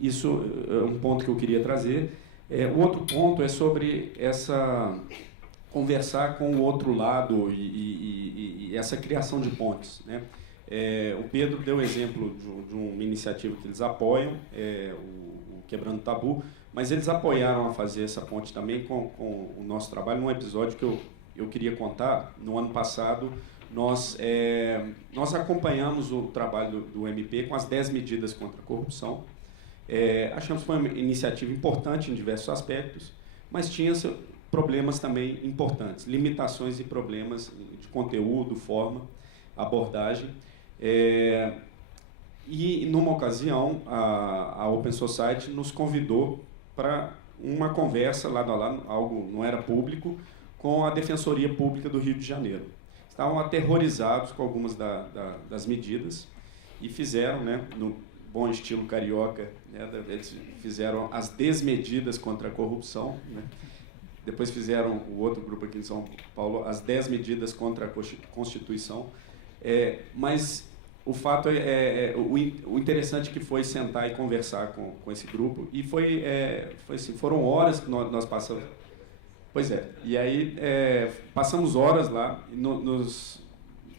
Isso é um ponto que eu queria trazer. O outro ponto é sobre conversar com o outro lado e essa criação de pontes, né? O Pedro deu o exemplo de uma iniciativa que eles apoiam, o Quebrando Tabu, mas eles apoiaram a fazer essa ponte também com o nosso trabalho, num episódio que eu queria contar. No ano passado, nós acompanhamos o trabalho do MP com as 10 medidas contra a corrupção. Achamos que foi uma iniciativa importante em diversos aspectos, mas tinha problemas também importantes, limitações e problemas de conteúdo, forma, abordagem. E, numa ocasião, a Open Society nos convidou para uma conversa lado a lado, algo não era público, com a Defensoria Pública do Rio de Janeiro. Estavam aterrorizados com algumas das medidas e fizeram, né, no bom estilo carioca, né, eles fizeram as desmedidas contra a corrupção, né? Depois fizeram o outro grupo aqui em São Paulo, as 10 medidas contra a Constituição. Mas o fato o interessante que foi sentar e conversar com esse grupo, e foi assim, foram horas que nós passamos. Pois é, e aí passamos horas lá, e nos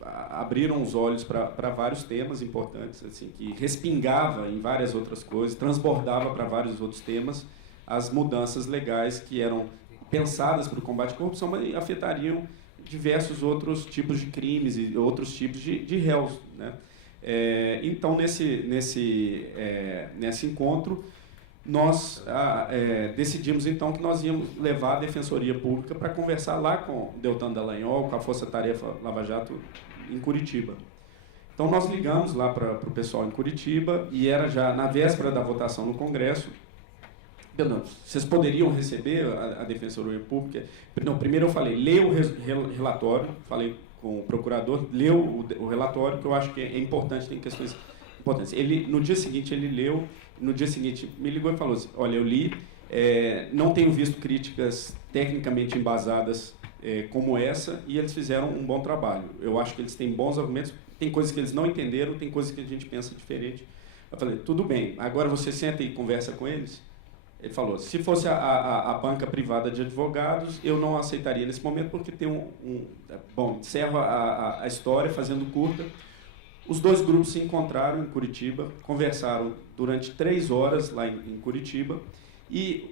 abriram os olhos para vários temas importantes, assim, que respingava em várias outras coisas, transbordava para vários outros temas as mudanças legais que eram pensadas para o combate à corrupção, mas afetariam diversos outros tipos de crimes e outros tipos de réus, né? Então, nesse encontro, nós decidimos então que nós íamos levar a Defensoria Pública para conversar lá com o Deltan Dallagnol, com a Força Tarefa Lava Jato em Curitiba. Então, nós ligamos lá para o pessoal em Curitiba, e era já na véspera da votação no Congresso. Não, vocês poderiam receber a Defensoria Pública? Não, primeiro eu falei, lê o relatório, falei com o procurador, leu o relatório, que eu acho que é importante, tem questões importantes. No dia seguinte ele leu, no dia seguinte me ligou e falou assim, olha, eu li, não tenho visto críticas tecnicamente embasadas como essa, e eles fizeram um bom trabalho. Eu acho que eles têm bons argumentos, tem coisas que eles não entenderam, tem coisas que a gente pensa diferente. Eu falei, tudo bem, agora você senta e conversa com eles. Ele falou, se fosse a banca privada de advogados, eu não aceitaria nesse momento, porque tem Bom, encerro a história, fazendo curta. Os dois grupos se encontraram em Curitiba, conversaram durante 3 horas lá em Curitiba, e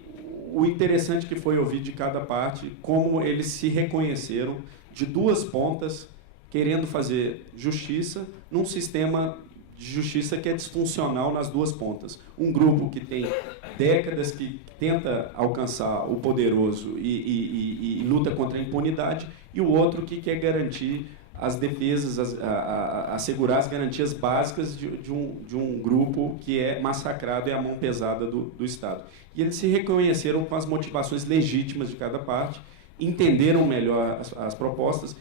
o interessante que foi ouvir de cada parte como eles se reconheceram de duas pontas, querendo fazer justiça num sistema de justiça que é disfuncional nas duas pontas. Um grupo que tem décadas, que tenta alcançar o poderoso e luta contra a impunidade, e o outro que quer garantir as defesas, assegurar as garantias básicas de um grupo que é massacrado e a mão pesada do Estado. E eles se reconheceram com as motivações legítimas de cada parte, entenderam melhor as propostas,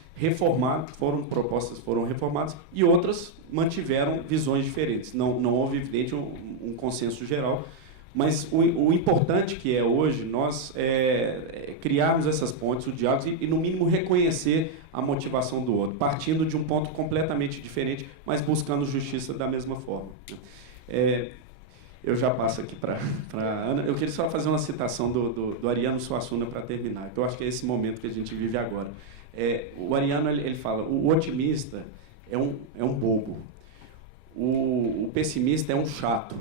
foram reformadas, e outras mantiveram visões diferentes. Não houve, evidente, um consenso geral, mas o importante que é hoje nós criarmos essas pontes, o diálogo, e no mínimo reconhecer a motivação do outro, partindo de um ponto completamente diferente, mas buscando justiça da mesma forma. Eu já passo aqui para a Ana. Eu queria só fazer uma citação do Ariano Suassuna para terminar, que eu acho que é esse momento que a gente vive agora. O Ariano ele fala, o otimista é um bobo, o pessimista é um chato,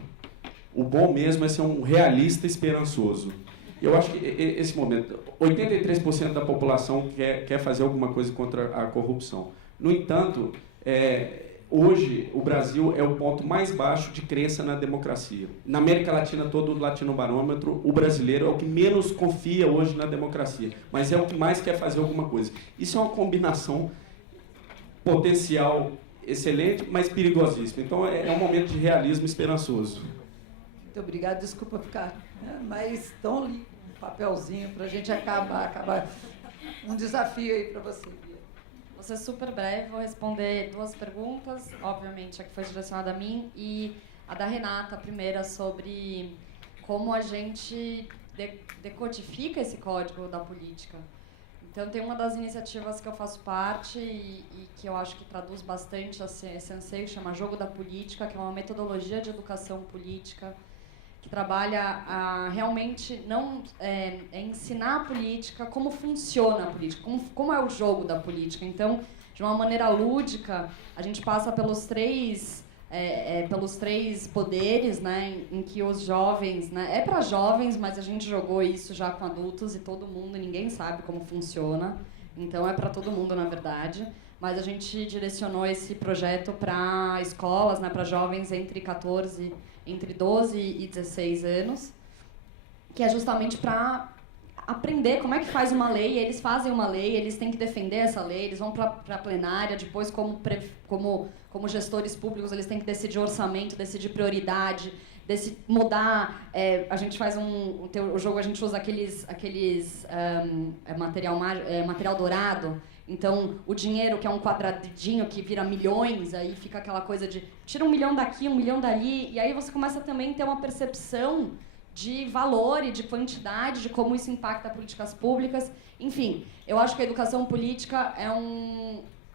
o bom mesmo é ser um realista esperançoso. Eu acho que esse momento, 83% da população quer fazer alguma coisa contra a corrupção. No entanto, hoje o Brasil é o ponto mais baixo de crença na democracia. Na América Latina, todo o Latinobarômetro, o brasileiro é o que menos confia hoje na democracia, mas é o que mais quer fazer alguma coisa. Isso é uma combinação potencial excelente, mas perigosíssima. Então é um momento de realismo esperançoso. Muito obrigada, desculpa ficar, mas estão ali um papelzinho para a gente acabar. Um desafio aí para você. Vou ser super breve, vou responder 2 perguntas, obviamente a que foi direcionada a mim, e a da Renata, a primeira, sobre como a gente decodifica esse código da política. Então, tem uma das iniciativas que eu faço parte e que eu acho que traduz bastante esse anseio, que chama Jogo da Política, que é uma metodologia de educação política que trabalha a realmente não ensinar a política, como funciona a política, como é o jogo da política. Então, de uma maneira lúdica, a gente passa pelos três poderes, né, em que os jovens, né, é para jovens, mas a gente jogou isso já com adultos e todo mundo, ninguém sabe como funciona, então é para todo mundo, na verdade, mas a gente direcionou esse projeto para escolas, né, para jovens entre 12 e 16 anos, que é justamente para aprender como é que faz uma lei. Eles fazem uma lei, eles têm que defender essa lei, eles vão para a plenária, depois como gestores públicos eles têm que decidir orçamento, decidir prioridade, mudar. A gente faz o jogo, a gente usa aqueles material dourado. Então, o dinheiro, que é um quadradinho que vira milhões, aí fica aquela coisa de tira 1 milhão daqui, 1 milhão dali, e aí você começa também a ter uma percepção de valor e de quantidade, de como isso impacta políticas públicas. Enfim, eu acho que a educação política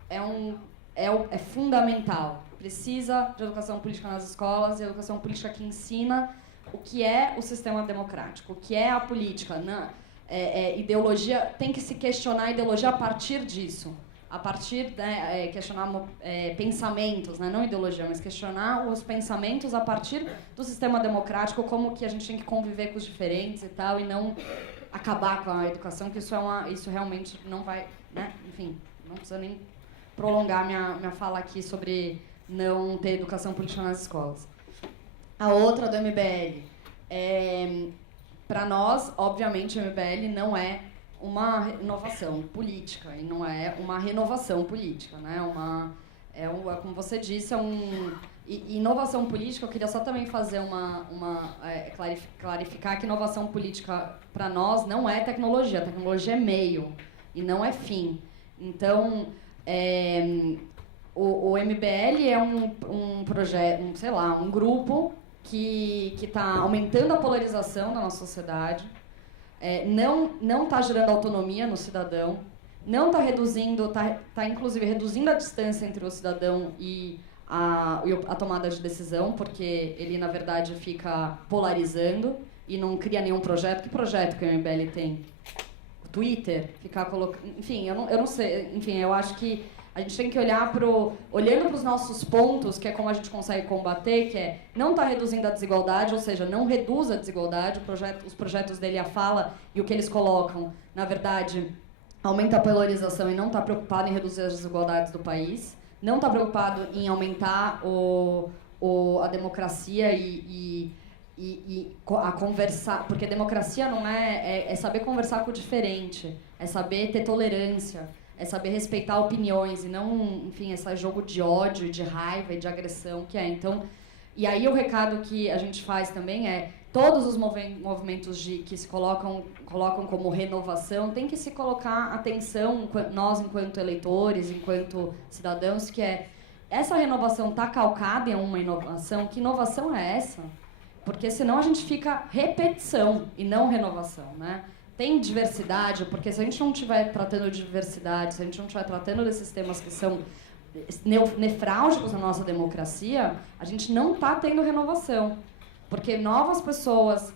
é fundamental. Precisa de educação política nas escolas, e educação política que ensina o que é o sistema democrático, o que é a política. Ideologia, tem que se questionar a ideologia a partir disso. A partir, questionar pensamentos, né? Não ideologia, mas questionar os pensamentos a partir do sistema democrático, como que a gente tem que conviver com os diferentes e tal, e não acabar com a educação, que isso realmente não vai, né? Enfim, não precisa nem prolongar minha fala aqui sobre não ter educação política nas escolas. A outra do MBL. Para nós, obviamente, o MBL não é uma inovação política e não é uma renovação política, né? Como você disse, inovação política. Eu queria só também fazer clarificar que inovação política para nós não é tecnologia. A tecnologia é meio e não é fim. Então, o MBL é um projeto, um grupo que está aumentando a polarização da nossa sociedade. Não está gerando autonomia no cidadão, não está reduzindo, está inclusive reduzindo a distância entre o cidadão e a tomada de decisão, porque ele, na verdade, fica polarizando e não cria nenhum projeto. Que projeto que o MBL tem? O Twitter? Ficar colocando... Enfim, eu não sei. Enfim, eu acho que a gente tem que olhar olhando para os nossos pontos, que é como a gente consegue combater, que é não está reduzindo a desigualdade, ou seja, não reduz a desigualdade. Os projetos dele, a fala e o que eles colocam, na verdade, aumenta a polarização e não está preocupado em reduzir as desigualdades do país, não está preocupado em aumentar a democracia e a conversar, porque democracia não é saber conversar com o diferente, é saber ter tolerância, é saber respeitar opiniões e não, enfim, esse jogo de ódio, de raiva e de agressão que é. Então, e aí o recado que a gente faz também é todos os movimentos que se colocam como renovação, tem que se colocar atenção, nós enquanto eleitores, enquanto cidadãos, que essa renovação está calcada em uma inovação. Que inovação é essa? Porque senão a gente fica repetição e não renovação, né? Tem diversidade, porque se a gente não estiver tratando de diversidade, se a gente não estiver tratando desses temas que são nefrálgicos na nossa democracia, a gente não está tendo renovação. Porque novas pessoas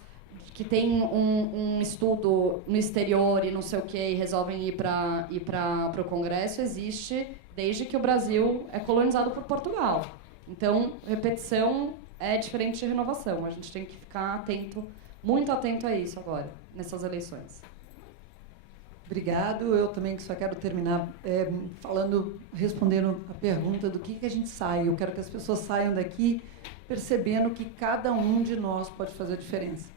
que têm um estudo no exterior e não sei o quê, e resolvem ir para o Congresso, existe desde que o Brasil é colonizado por Portugal. Então, repetição é diferente de renovação. A gente tem que ficar atento, muito atento a isso agora, nessas eleições. Obrigado. Eu também só quero terminar respondendo a pergunta do que a gente sai. Eu quero que as pessoas saiam daqui percebendo que cada um de nós pode fazer a diferença,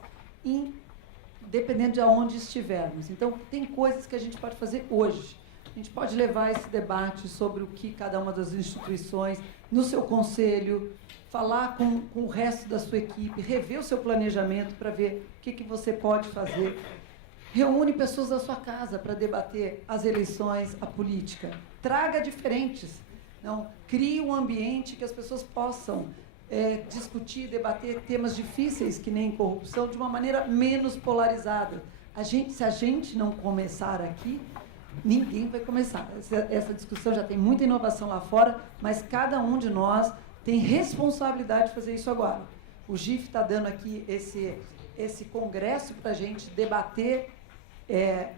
dependendo de onde estivermos. Então, tem coisas que a gente pode fazer hoje. A gente pode levar esse debate sobre o que cada uma das instituições, no seu conselho, falar com o resto da sua equipe, rever o seu planejamento para ver o que você pode fazer. Reúne pessoas da sua casa para debater as eleições, a política. Traga diferentes. Não, crie um ambiente que as pessoas possam discutir, debater temas difíceis, que nem corrupção, de uma maneira menos polarizada. Se a gente não começar aqui, Ninguém vai começar. Essa discussão já tem muita inovação lá fora, mas cada um de nós tem responsabilidade de fazer isso agora. O GIF está dando aqui esse congresso para a gente debater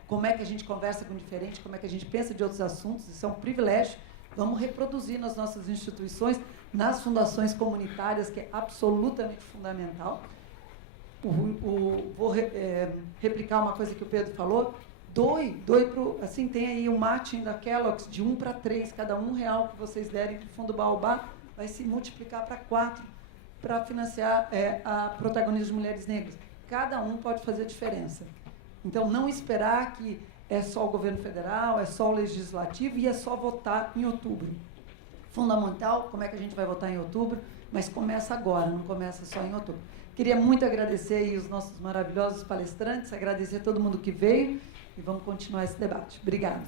como é que a gente conversa com o diferente, como é que a gente pensa de outros assuntos. Isso é um privilégio. Vamos reproduzir nas nossas instituições, nas fundações comunitárias, que é absolutamente fundamental. Vou replicar uma coisa que o Pedro falou. Doe assim, tem aí o matching da Kellogg's de 1 para 3, cada R$1 que vocês derem para o Fundo Baobá vai se multiplicar para 4 para financiar a protagonismo de mulheres negras. Cada um pode fazer diferença. Então, não esperar que é só o governo federal, é só o legislativo e é só votar em outubro. Fundamental, como é que a gente vai votar em outubro, mas começa agora, não começa só em outubro. Queria muito agradecer aí os nossos maravilhosos palestrantes, agradecer a todo mundo que veio, e vamos continuar esse debate. Obrigada.